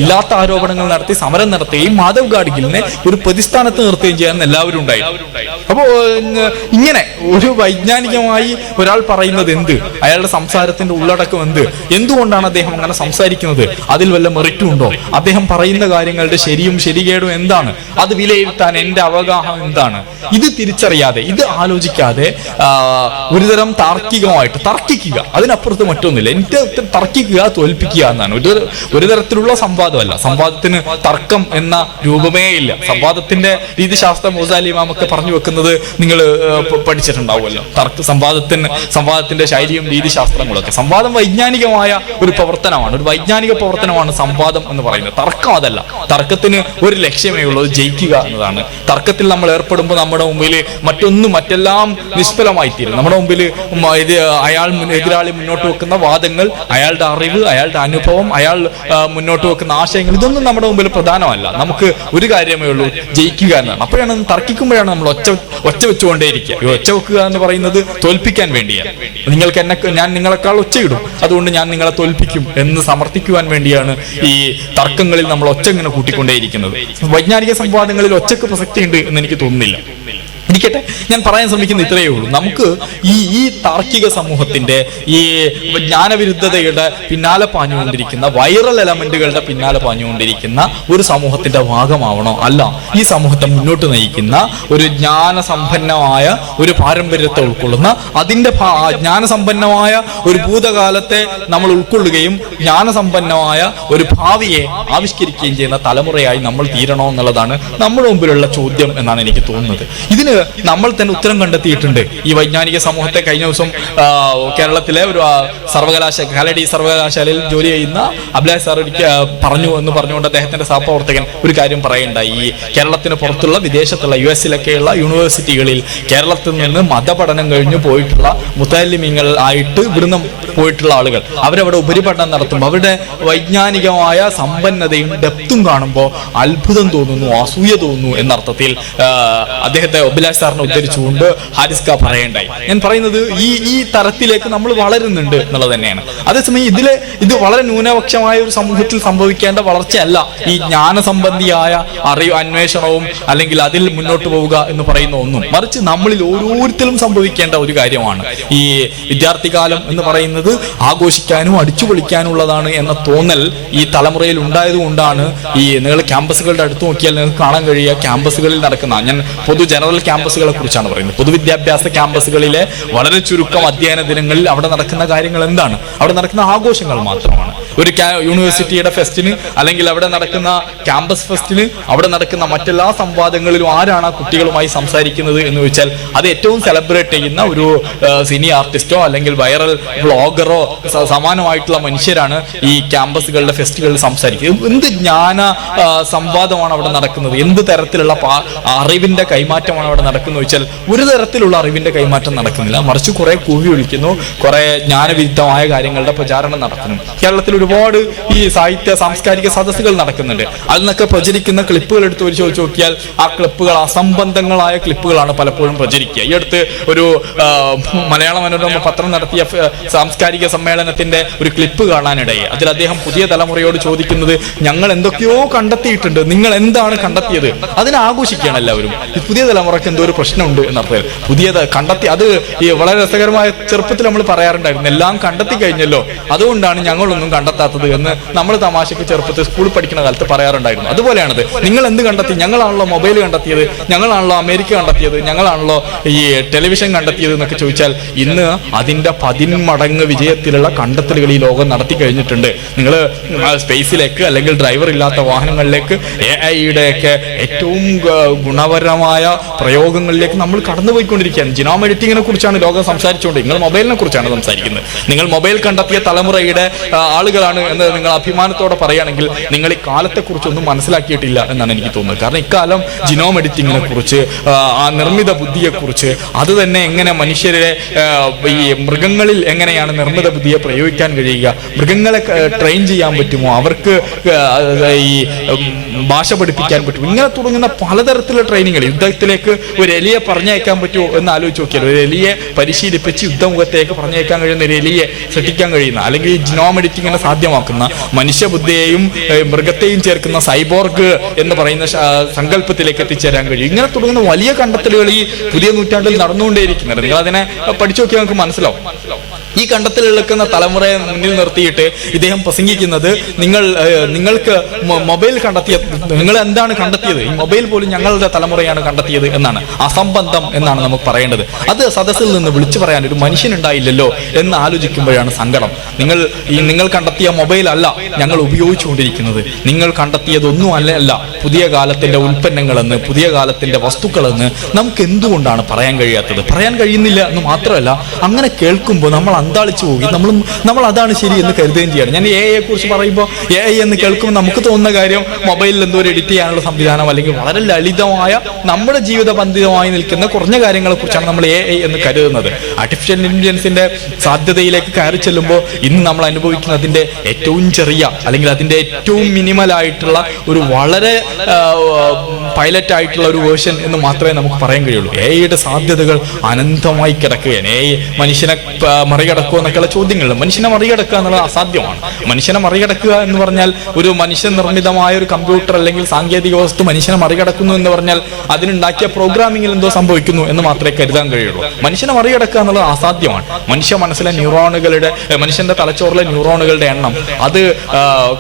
ഇല്ലാത്ത ആരോപണങ്ങൾ നടത്തി സമരം നടത്തുകയും മാധവ് ഗാഡ്ഗിലിനെ ഒരു പ്രതിസ്ഥാനത്ത് നിർത്തുകയും ചെയ്യാൻ എല്ലാവരും ഉണ്ടായി. അപ്പോ ഇങ്ങനെ ഒരു വൈജ്ഞാനികമായി ഒരാൾ പറയുന്നത് എന്ത്, അയാളുടെ സംസാരത്തിന്റെ ഉള്ളടക്കം എന്തുകൊണ്ടാണ് അദ്ദേഹം അങ്ങനെ സംസാരിക്കുന്നത്, അതിൽ വല്ല മെറിറ്റും ഉണ്ടോ, അദ്ദേഹം പറയുന്ന കാര്യങ്ങളുടെ ശരിയും ശരികേടും എന്താണ്, അത് വിലയിരുത്താൻ എന്റെ അവഗാഹം എന്താണ്, ഇത് തിരിച്ചറിയാതെ, ഇത് ആലോചിക്കാതെ ഒരുതരം താർക്കികമായിട്ട് തർക്കിക്കുക, അതിനപ്പുറത്ത് മറ്റൊന്നുമില്ല. എനിക്ക് തർക്കിക്കുക, തോൽപ്പിക്കുക എന്നാണ്. ഒരു തരത്തിലുള്ള സംവാദമല്ല. സംവാദത്തിന് തർക്കം എന്ന രൂപമേ ഇല്ല. സംവാദത്തിന്റെ രീതിശാസ്ത്രം ഗസാലി ഇമാമൊക്കെ പറഞ്ഞു വെക്കുന്നത് നിങ്ങൾ പഠിച്ചിട്ടുണ്ടാവുമല്ലോ. സംവാദത്തിന്റെ ശൈലിയും രീതിശാസ്ത്രങ്ങളൊക്കെ. സംവാദം വൈജ്ഞാനികമായ ഒരു പ്രവർത്തനമാണ്, ഒരു വൈജ്ഞാനിക പ്രവർത്തനമാണ് സംവാദം എന്ന് പറയുന്നത്. തർക്കം അതല്ല. തർക്കത്തിന് ഒരു ലക്ഷ്യമേ ഉള്ളൂ, ജയിക്കുക എന്നതാണ്. തർക്കത്തിൽ നമ്മൾ ഏർപ്പെടുമ്പോൾ നമ്മുടെ മുമ്പിൽ മറ്റെല്ലാം നിഷ്ഫലമായി തീരും. നമ്മുടെ മുമ്പിൽ എതിരാളി മുന്നോട്ട് വെക്കുന്ന വാദങ്ങൾ, അയാളുടെ അറിവ്, അയാളുടെ അനുഭവം, അയാൾ മുന്നോട്ട് വെക്കുന്ന ആശയങ്ങൾ, ഇതൊന്നും നമ്മുടെ മുമ്പിൽ പ്രധാനമല്ല. നമുക്ക് ഒരു കാര്യമേ ഉള്ളൂ, ജയിക്കുക എന്നാണ്. അപ്പോഴാണ് തർക്കിക്കുമ്പോഴാണ് നമ്മൾ ഒച്ച വെച്ചുകൊണ്ടേയിരിക്കുക. ഈ ഒച്ച വെക്കുക എന്ന് പറയുന്നത് തോൽപ്പിക്കാൻ വേണ്ടിയാണ്. ഞാൻ നിങ്ങളെക്കാൾ ഒച്ചയിടും, അതുകൊണ്ട് ഞാൻ നിങ്ങളെ തോൽപ്പിക്കും എന്ന് സമർത്ഥിക്കുവാൻ വേണ്ടിയാണ് ഈ തർക്കങ്ങളിൽ നമ്മൾ ഒച്ച ഇങ്ങനെ കൂട്ടിക്കൊണ്ടേയിരിക്കുന്നത്. വൈജ്ഞാനിക സംവാദങ്ങളിൽ ഒച്ചക്ക് പ്രസക്തിയുണ്ട് എന്ന് എനിക്ക് തോന്നുന്നില്ല. ഇരിക്കട്ടെ, ഞാൻ പറയാൻ ശ്രമിക്കുന്ന ഇത്രയേ ഉള്ളൂ. നമുക്ക് ഈ താർക്കിക സമൂഹത്തിന്റെ ഈ ജ്ഞാനവിരുദ്ധതയുടെ പിന്നാലെ പാഞ്ഞുകൊണ്ടിരിക്കുന്ന, വൈറൽ എലമെന്റുകളുടെ പിന്നാലെ പാഞ്ഞുകൊണ്ടിരിക്കുന്ന ഒരു സമൂഹത്തിന്റെ ഭാഗമാവണോ? അല്ല. ഈ സമൂഹത്തെ മുന്നോട്ട് നയിക്കുന്ന ഒരു ജ്ഞാനസമ്പന്നമായ ഒരു പാരമ്പര്യത്തെ ഉൾക്കൊള്ളുന്ന, അതിന്റെ ജ്ഞാനസമ്പന്നമായ ഒരു ഭൂതകാലത്തെ നമ്മൾ ഉൾക്കൊള്ളുകയും ജ്ഞാനസമ്പന്നമായ ഒരു ഭാവിയെ ആവിഷ്കരിക്കുകയും ചെയ്യുന്ന തലമുറയായി നമ്മൾ തീരണോ എന്നുള്ളതാണ് നമ്മുടെ മുമ്പിലുള്ള ചോദ്യം എന്നാണ് എനിക്ക് തോന്നുന്നത്. ഇതിന് നമ്മൾ തന്നെ ഉത്തരം കണ്ടെത്തിയിട്ടുണ്ട്. ഈ വൈജ്ഞാനിക സമൂഹത്തെ കഴിഞ്ഞ ദിവസം കേരളത്തിലെ ഒരു കാലടി സർവകലാശാലയിൽ ജോലി ചെയ്യുന്ന അബ്ലായ് സാർ പറഞ്ഞു എന്ന് പറഞ്ഞുകൊണ്ട് അദ്ദേഹത്തിന്റെ സഹപ്രവർത്തകൻ ഒരു കാര്യം പറയുണ്ടായി. ഈ കേരളത്തിന് പുറത്തുള്ള വിദേശത്തുള്ള US-ലൊക്കെയുള്ള യൂണിവേഴ്സിറ്റികളിൽ കേരളത്തിൽ നിന്ന് മതപഠനം കഴിഞ്ഞു പോയിട്ടുള്ള മുത്തല്ലിമീങ്ങൾ ആയിട്ട് ഇവിടുന്ന് പോയിട്ടുള്ള ആളുകൾ അവരവിടെ ഉപരിപഠനം നടത്തുമ്പോൾ അവരുടെ വൈജ്ഞാനികമായ സമ്പന്നതയും ഡെപ്തും കാണുമ്പോൾ അത്ഭുതം തോന്നുന്നു, അസൂയ തോന്നുന്നു എന്നർത്ഥത്തിൽ അദ്ദേഹത്തെ അബ്ലായ് സാറിനെ ഉദ്ധരിച്ചുകൊണ്ട് ഹാരിസ്ക പറയേണ്ടായി. ഞാൻ പറയുന്നത് ഈ തരത്തിലേക്ക് നമ്മൾ വളരുന്നുണ്ട് എന്നുള്ളത് തന്നെയാണ്. അതേസമയം ഇത് വളരെ ന്യൂനപക്ഷമായ ഒരു സമൂഹത്തിൽ സംഭവിക്കേണ്ട വളർച്ചയല്ല ഈ ജ്ഞാനസംബന്ധിയായ അന്വേഷണവും അല്ലെങ്കിൽ അതിൽ മുന്നോട്ട് പോവുക എന്ന് പറയുന്ന ഒന്നും. മറിച്ച് നമ്മളിൽ ഓരോരുത്തരും സംഭവിക്കേണ്ട ഒരു കാര്യമാണ്. ഈ വിദ്യാർത്ഥികാലം എന്ന് പറയുന്നത് ആഘോഷിക്കാനും അടിച്ചു പൊളിക്കാനുള്ളതാണ് എന്ന തോന്നൽ ഈ തലമുറയിൽ ഉണ്ടായതുകൊണ്ടാണ് നിങ്ങൾ ക്യാമ്പസുകളുടെ അടുത്ത് നോക്കിയാൽ നിങ്ങൾക്ക് കാണാൻ കഴിയുക, ക്യാമ്പസുകളിൽ നടക്കുന്ന, ഞാൻ ജനറൽ ക്യാമ്പസുകളെ കുറിച്ചാണ് പറയുന്നത്, പൊതുവിദ്യാഭ്യാസ ക്യാമ്പസുകളിലെ വളരെ ചുരുക്കം അധ്യയന ദിനങ്ങളിൽ അവിടെ നടക്കുന്ന കാര്യങ്ങൾ എന്താണ്? അവിടെ നടക്കുന്ന ആഘോഷങ്ങൾ മാത്രമാണ്. ഒരു യൂണിവേഴ്സിറ്റിയുടെ ഫെസ്റ്റിന് അല്ലെങ്കിൽ അവിടെ നടക്കുന്ന ക്യാമ്പസ് ഫെസ്റ്റിന് അവിടെ നടക്കുന്ന മറ്റെല്ലാ സംവാദങ്ങളിലും ആരാണ് ആ കുട്ടികളുമായി സംസാരിക്കുന്നത് എന്ന് ചോദിച്ചാൽ അത് ഏറ്റവും സെലിബ്രേറ്റ് ചെയ്യുന്ന ഒരു സിനി ആർട്ടിസ്റ്റോ അല്ലെങ്കിൽ വൈറൽ വ്ളോഗറോ സമാനമായിട്ടുള്ള മനുഷ്യരാണ് ഈ ക്യാമ്പസുകളുടെ ഫെസ്റ്റുകളിൽ സംസാരിക്കുന്നത്. എന്ത് ജ്ഞാന സംവാദമാണ് അവിടെ നടക്കുന്നത്? എന്ത് തരത്തിലുള്ള അറിവിന്റെ കൈമാറ്റമാണ് അവിടെ നടക്കുന്നത് വെച്ചാൽ ഒരു തരത്തിലുള്ള അറിവിന്റെ കൈമാറ്റം നടക്കുന്നില്ല. മറിച്ച് കുറെ കൂവി ഒഴിക്കുന്നു, കുറെ ജ്ഞാനവിരുദ്ധമായ കാര്യങ്ങളുടെ പ്രചാരണം നടക്കുന്നു. കേരളത്തിൽ ഒരുപാട് ഈ സാഹിത്യ സാംസ്കാരിക സദസ്സുകൾ നടക്കുന്നുണ്ട്. അതിൽ നിന്നൊക്കെ പ്രചരിക്കുന്ന ക്ലിപ്പുകൾ എടുത്ത് പരിശോധിച്ച് നോക്കിയാൽ ആ ക്ലിപ്പുകൾ അസംബന്ധങ്ങളായ ക്ലിപ്പുകളാണ് പലപ്പോഴും പ്രചരിക്കുക. ഈ അടുത്ത് ഒരു മലയാള മനോരമ പത്രം നടത്തിയ സാംസ്കാരിക സമ്മേളനത്തിന്റെ ഒരു ക്ലിപ്പ് കാണാനിടയെ അതിൽ അദ്ദേഹം പുതിയ തലമുറയോട് ചോദിക്കുന്നത്, ഞങ്ങൾ എന്തൊക്കെയോ കണ്ടെത്തിയിട്ടുണ്ട്, നിങ്ങൾ എന്താണ് കണ്ടെത്തിയത്? അതിനെ ആഘോഷിക്കുകയാണ് എല്ലാവരും. പുതിയ തലമുറക്ക് എന്തോ ഒരു പ്രശ്നമുണ്ട് എന്നർത്ഥം. പുതിയത് കണ്ടെത്തി, അത് ഈ വളരെ രസകരമായ ചെറുപ്പത്തിൽ നമ്മൾ പറയാറുണ്ടായിരുന്നു, എല്ലാം കണ്ടെത്തി കഴിഞ്ഞല്ലോ, അതുകൊണ്ടാണ് ഞങ്ങളൊന്നും കണ്ടെത്താത്തത് എന്ന് നമ്മൾ തമാശക്ക് ചെറുപ്പത്തിൽ സ്കൂളിൽ പഠിക്കുന്ന കാലത്ത് പറയാറുണ്ടായിരുന്നു. അതുപോലെയാണത്. നിങ്ങൾ എന്ത് കണ്ടെത്തി? ഞങ്ങളാണല്ലോ മൊബൈൽ കണ്ടെത്തിയത്, ഞങ്ങളാണല്ലോ അമേരിക്ക കണ്ടെത്തിയത്, ഞങ്ങളാണല്ലോ ഈ ടെലിവിഷൻ കണ്ടെത്തിയത് എന്നൊക്കെ ചോദിച്ചാൽ ഇന്ന് അതിന്റെ 10 മടങ്ങ് വിജയത്തിലുള്ള കണ്ടെത്തലുകൾ ഈ ലോകം നടത്തി കഴിഞ്ഞിട്ടുണ്ട്. നിങ്ങൾ സ്പേസിലേക്ക് അല്ലെങ്കിൽ ഡ്രൈവർ ഇല്ലാത്ത വാഹനങ്ങളിലേക്ക് AI-യുടെ ഏറ്റവും ഗുണപരമായ പ്രയോഗങ്ങളിലേക്ക് നമ്മൾ കടന്നുപോയിക്കൊണ്ടിരിക്കുകയാണ്. ജിനോം എഡിറ്റിങ്ങിനെ കുറിച്ചാണ് ലോകം സംസാരിച്ചുകൊണ്ട്, നിങ്ങൾ മൊബൈലിനെ കുറിച്ചാണ് സംസാരിക്കുന്നത്. നിങ്ങൾ മൊബൈൽ കണ്ടെത്തിയ തലമുറയുടെ ആളുകളാണ് എന്ന് നിങ്ങൾ അഭിമാനത്തോടെ പറയുകയാണെങ്കിൽ നിങ്ങൾ ഈ കാലത്തെക്കുറിച്ചൊന്നും മനസ്സിലാക്കിയിട്ടില്ല എന്നാണ് എനിക്ക് തോന്നുന്നത്. കാരണം ഇക്കാലം ജിനോം എഡിറ്റിങ്ങിനെ കുറിച്ച്, ആ നിർമ്മിത ബുദ്ധിയെക്കുറിച്ച്, അത് തന്നെ എങ്ങനെ മനുഷ്യരെ ഈ മൃഗങ്ങളിൽ എങ്ങനെയാണ് നിർമ്മിത ബുദ്ധിയെ പ്രയോഗിക്കാൻ കഴിയുക, മൃഗങ്ങളെ ട്രെയിൻ ചെയ്യാൻ പറ്റുമോ, അവർക്ക് ഈ ഭാഷ പഠിപ്പിക്കാൻ പറ്റുമോ, ഇങ്ങനെ തുടങ്ങുന്ന പലതരത്തിലുള്ള ട്രെയിനിങ്ങൾ. യുദ്ധത്തിലേക്ക് ഒരു എലിയെ പറഞ്ഞയക്കാൻ പറ്റുമോ എന്ന് ആലോചിച്ച് നോക്കിയാൽ, ഒരു എലിയെ പരിശീലിപ്പിച്ച് യുദ്ധമുഖത്തേക്ക് പറഞ്ഞയക്കാൻ കഴിയുന്ന ഒരു എലിയെ സൃഷ്ടിക്കാൻ കഴിയുന്ന, അല്ലെങ്കിൽ ജിനോം എഡിറ്റിങ്ങിനെ സാധ്യമാക്കുന്ന, മനുഷ്യബുദ്ധിയെയും മൃഗത്തെയും ചേർക്കുന്ന സൈബോർഗ് എന്ന് പറയുന്ന സങ്കല്പത്തിലേക്ക് എത്തിച്ചേരാൻ കഴിയും. ഇങ്ങനെ തുടങ്ങുന്ന വലിയ കണ്ടെത്തലുകൾ ഈ പുതിയ നൂറ്റാണ്ടിൽ നടന്നുകൊണ്ടേയിരിക്കുന്നുണ്ട്. നിങ്ങൾ അതിനെ പഠിച്ചു നോക്കിയാൽ നമുക്ക് മനസ്സിലാവും. ഈ കണ്ടെത്തലുകൾക്കുന്ന തലമുറയെ മുന്നിൽ നിർത്തിയിട്ട് ഇദ്ദേഹം പ്രസംഗിക്കുന്നത്, നിങ്ങൾക്ക് മൊബൈൽ കണ്ടെത്തിയ, നിങ്ങൾ എന്താണ് കണ്ടെത്തിയത്? ഈ മൊബൈൽ പോലും ഞങ്ങളുടെ തലമുറയാണ് കണ്ടെത്തിയത് എന്നാണ്. അസംബന്ധം എന്നാണ് നമുക്ക് പറയേണ്ടത്. അത് സദസ്സിൽ നിന്ന് വിളിച്ചു പറയാൻ ഒരു മനുഷ്യനുണ്ടായില്ലല്ലോ എന്ന് ആലോചിക്കുമ്പോഴാണ് സങ്കടം. നിങ്ങൾ കണ്ടെത്തിയ മൊബൈൽ അല്ല ഞങ്ങൾ ഉപയോഗിച്ചുകൊണ്ടിരിക്കുന്നത്, നിങ്ങൾ കണ്ടെത്തിയതൊന്നും അല്ല പുതിയ കാലത്തിന്റെ ഉൽപ്പന്നങ്ങളെന്ന്, പുതിയ കാലത്തിന്റെ വസ്തുക്കളെന്ന് നമുക്ക് എന്തുകൊണ്ടാണ് പറയാൻ കഴിയാത്തത്? പറയാൻ കഴിയുന്നില്ല എന്ന് മാത്രമല്ല, അങ്ങനെ കേൾക്കുമ്പോൾ നമ്മൾ അന്താളിച്ചു പോകും. നമ്മൾ അതാണ് ശരി എന്ന് കരുതുകയും ചെയ്യണം. ഞാൻ AI കുറിച്ച് പറയുമ്പോൾ AI എന്ന് കേൾക്കുമ്പോൾ നമുക്ക് തോന്നുന്ന കാര്യം മൊബൈലിൽ എന്തോ ഒരു എഡിറ്റ് ചെയ്യാനുള്ള സംവിധാനം, അല്ലെങ്കിൽ വളരെ ലളിതമായ നമ്മുടെ ജീവിത ബന്ധിതമായി നിൽക്കുന്ന കുറഞ്ഞ കാര്യങ്ങളെ കുറിച്ചാണ് നമ്മൾ AI എന്ന് കരുതുന്നത്. ആർട്ടിഫിഷ്യൽ ഇന്റലിജൻസിന്റെ സാധ്യതയിലേക്ക് കയറി ചെല്ലുമ്പോൾ ഇന്ന് നമ്മൾ അനുഭവിക്കുന്നതിന്റെ ഏറ്റവും ചെറിയ, അല്ലെങ്കിൽ അതിന്റെ ഏറ്റവും മിനിമൽ ആയിട്ടുള്ള ഒരു വളരെ പൈലറ്റ് ആയിട്ടുള്ള ഒരു വേർഷൻ എന്ന് മാത്രമേ നമുക്ക് പറയാൻ കഴിയുള്ളൂ. AI-യുടെ സാധ്യതകൾ അനന്തമായി കിടക്കുകയാണ്. AI മനുഷ്യനെ മറികടക്കുക എന്നൊക്കെയുള്ള ചോദ്യങ്ങളുണ്ട്. മനുഷ്യനെ മറികടക്കുക എന്നുള്ളത് അസാധ്യമാണ്. മനുഷ്യനെ മറികടക്കുക എന്ന് പറഞ്ഞാൽ, ഒരു മനുഷ്യ നിർമ്മിതമായ ഒരു കമ്പ്യൂട്ടർ അല്ലെങ്കിൽ സാങ്കേതിക വസ്തു മനുഷ്യനെ മറികടക്കുന്നു എന്ന് പറഞ്ഞാൽ അതിനുണ്ടാക്കിയ പ്രോഗ്രാമിംഗിൽ എന്തോ സംഭവിക്കുന്നു എന്ന് മാത്രമേ കരുതാൻ കഴിയുള്ളൂ. മനുഷ്യനെ മറികടക്കുക എന്നുള്ളത് അസാധ്യമാണ്. മനുഷ്യ മനസ്സിലെ ന്യൂറോണുകളുടെ, മനുഷ്യന്റെ തലച്ചോറിലെ ന്യൂറോണുകളുടെ എണ്ണം, അത്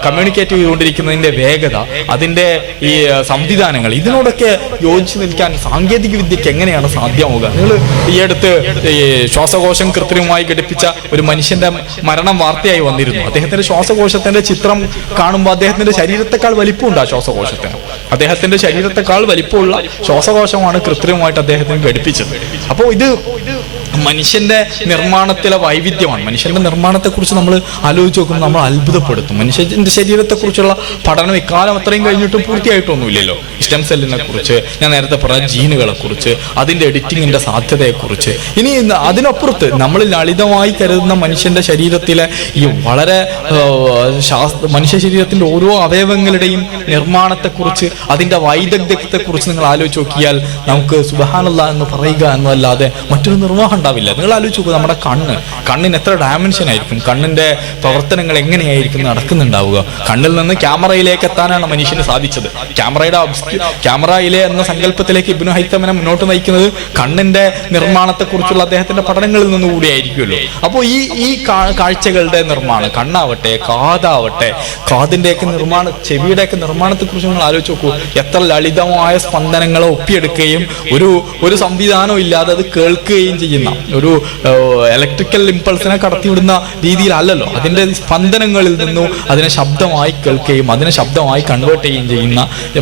കമ്മ്യൂണിക്കേറ്റ് ചെയ്തുകൊണ്ടിരിക്കുന്നതിന്റെ വേഗത, അതിന്റെ ഈ സംവിധാനങ്ങൾ, ഇതിനോടൊക്കെ യോജിച്ച് നിൽക്കാൻ സാങ്കേതിക വിദ്യക്ക് എങ്ങനെയാണ് സാധ്യമാവുക? നിങ്ങൾ ഈ അടുത്ത് ഈ ശ്വാസകോശം കൃത്രിമമായി ഘടിപ്പിച്ച ഒരു മനുഷ്യന്റെ മരണം വാർത്തയായി വന്നിരുന്നു. അദ്ദേഹത്തിന്റെ ശ്വാസകോശത്തിന്റെ ചിത്രം കാണുമ്പോൾ അദ്ദേഹത്തിന്റെ ശരീരത്തെക്കാൾ വലിപ്പമുണ്ട് ആ ശ്വാസകോശത്തിന്. അദ്ദേഹത്തിന്റെ ശരീരത്തെക്കാൾ വലിപ്പമുള്ള ശ്വാസകോശമാണ് കൃത്രിമമായിട്ട് അദ്ദേഹത്തിന് ഘടിപ്പിച്ചത്. അപ്പോൾ ഇത് മനുഷ്യന്റെ നിർമ്മാണത്തിലെ വൈവിധ്യമാണ്. മനുഷ്യന്റെ നിർമ്മാണത്തെക്കുറിച്ച് നമ്മൾ ആലോചിച്ച് നോക്കുമ്പോൾ നമ്മൾ അത്ഭുതപ്പെടുത്തും. മനുഷ്യന്റെ ശരീരത്തെക്കുറിച്ചുള്ള പഠനം ഇക്കാലം അത്രയും കഴിഞ്ഞിട്ടും പൂർത്തിയായിട്ടൊന്നുമില്ലല്ലോ. സ്റ്റെം സെല്ലിനെ കുറിച്ച്, ഞാൻ നേരത്തെ പറഞ്ഞ ജീനുകളെ കുറിച്ച്, അതിന്റെ എഡിറ്റിങ്ങിന്റെ സാധ്യതയെക്കുറിച്ച്, ഇനി അതിനപ്പുറത്ത് നമ്മൾ ലളിതമായി കരുതുന്ന മനുഷ്യന്റെ ശരീരത്തിലെ ഈ വളരെ മനുഷ്യ ശരീരത്തിന്റെ ഓരോ അവയവങ്ങളുടെയും നിർമ്മാണത്തെക്കുറിച്ച്, അതിന്റെ വൈദഗ്ധ്യത്തെക്കുറിച്ച് നിങ്ങൾ ആലോചിച്ച് നോക്കിയാൽ നമുക്ക് സുബ്ഹാനല്ലാഹ് എന്ന് പറയുക എന്നല്ലാതെ മറ്റൊരു നിർവ്വാഹം ഉണ്ടാവില്ല. നിങ്ങൾ ആലോചിച്ച് നോക്കുക, നമ്മുടെ കണ്ണിന് എത്ര ഡയമെൻഷൻ ആയിരിക്കും, കണ്ണിന്റെ പ്രവർത്തനങ്ങൾ എങ്ങനെയായിരിക്കും നടക്കുന്നുണ്ടാവുക. കണ്ണിൽ നിന്ന് ക്യാമറയിലേക്ക് എത്താനാണ് മനുഷ്യന് സാധിച്ചത്. ക്യാമറയിലെ എന്ന സങ്കല്പത്തിലേക്ക് ഇബ്നു ഹൈത്തമിനെ മുന്നോട്ട് നയിക്കുന്നത് കണ്ണിന്റെ നിർമ്മാണത്തെക്കുറിച്ചുള്ള അദ്ദേഹത്തിന്റെ പഠനങ്ങളിൽ നിന്നുകൂടി ആയിരിക്കുമല്ലോ. അപ്പോൾ ഈ കാഴ്ചകളുടെ നിർമ്മാണം, കണ്ണാവട്ടെ, കാതാവട്ടെ, കാതിന്റെയൊക്കെ നിർമ്മാണം, ചെവിയുടെയൊക്കെ നിർമ്മാണത്തെക്കുറിച്ച് നിങ്ങൾ ആലോചിച്ച് നോക്കൂ. എത്ര ലളിതമായ സ്പന്ദനങ്ങളെ ഒപ്പിയെടുക്കുകയും ഒരു സംവിധാനം ഇല്ലാതെ അത് കേൾക്കുകയും ചെയ്യുന്ന, ഒരു ഇലക്ട്രിക്കൽ ഇമ്പൾസിനെ കടത്തിവിടുന്ന രീതിയിലല്ലല്ലോ, അതിന്റെ സ്പന്ദനങ്ങളിൽ നിന്നും അതിനെ ശബ്ദമായി കേൾക്കുകയും അതിനെ ശബ്ദമായി കൺവേർട്ട് ചെയ്യുകയും ചെയ്യുന്ന,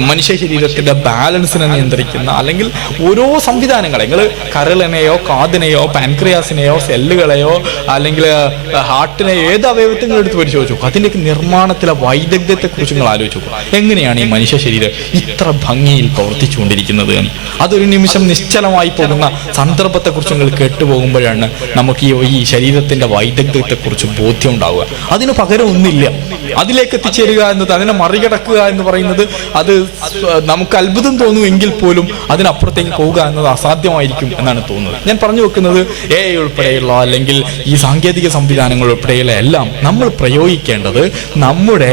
മനുഷ്യ ശരീരത്തിന്റെ ബാലൻസിനെ നിയന്ത്രിക്കുന്ന, അല്ലെങ്കിൽ ഓരോ സംവിധാനങ്ങളെ, നിങ്ങൾ കരളിനെയോ കാതിനെയോ പാൻക്രിയാസിനെയോ സെല്ലുകളെയോ അല്ലെങ്കിൽ ഹാർട്ടിനെയോ ഏത് അവയവത്തെ എടുത്ത് പരിശോധിച്ചു നോക്കും, അതിൻ്റെയൊക്കെ നിർമ്മാണത്തിലെ വൈദഗ്ധ്യത്തെക്കുറിച്ച് നിങ്ങൾ ആലോചിച്ചു നോക്കും. എങ്ങനെയാണ് ഈ മനുഷ്യ ശരീരം ഇത്ര ഭംഗിയിൽ പ്രവർത്തിച്ചുകൊണ്ടിരിക്കുന്നത്? അതൊരു നിമിഷം നിശ്ചലമായി പോകുന്ന സന്ദർഭത്തെക്കുറിച്ച് നിങ്ങൾ കേട്ടുപോകും. പോകുമ്പോഴാണ് നമുക്ക് ഈ ശരീരത്തിന്റെ വൈദഗ്ധ്യത്തെക്കുറിച്ച് ബോധ്യം ഉണ്ടാവുക. അതിന് പകരം ഒന്നില്ല. അതിലേക്ക് എത്തിച്ചേരുക എന്നത്, അതിനെ മറികടക്കുക എന്ന് പറയുന്നത്, അത് നമുക്ക് അത്ഭുതം തോന്നുമെങ്കിൽ പോലും അതിനപ്പുറത്തേക്ക് പോവുക എന്നത് അസാധ്യമായിരിക്കും എന്നാണ് തോന്നുന്നത്. ഞാൻ പറഞ്ഞു വെക്കുന്നത് AI ഉൾപ്പെടെയുള്ള അല്ലെങ്കിൽ ഈ സാങ്കേതിക സംവിധാനങ്ങൾ ഉൾപ്പെടെയുള്ള എല്ലാം നമ്മൾ പ്രയോഗിക്കേണ്ടത് നമ്മുടെ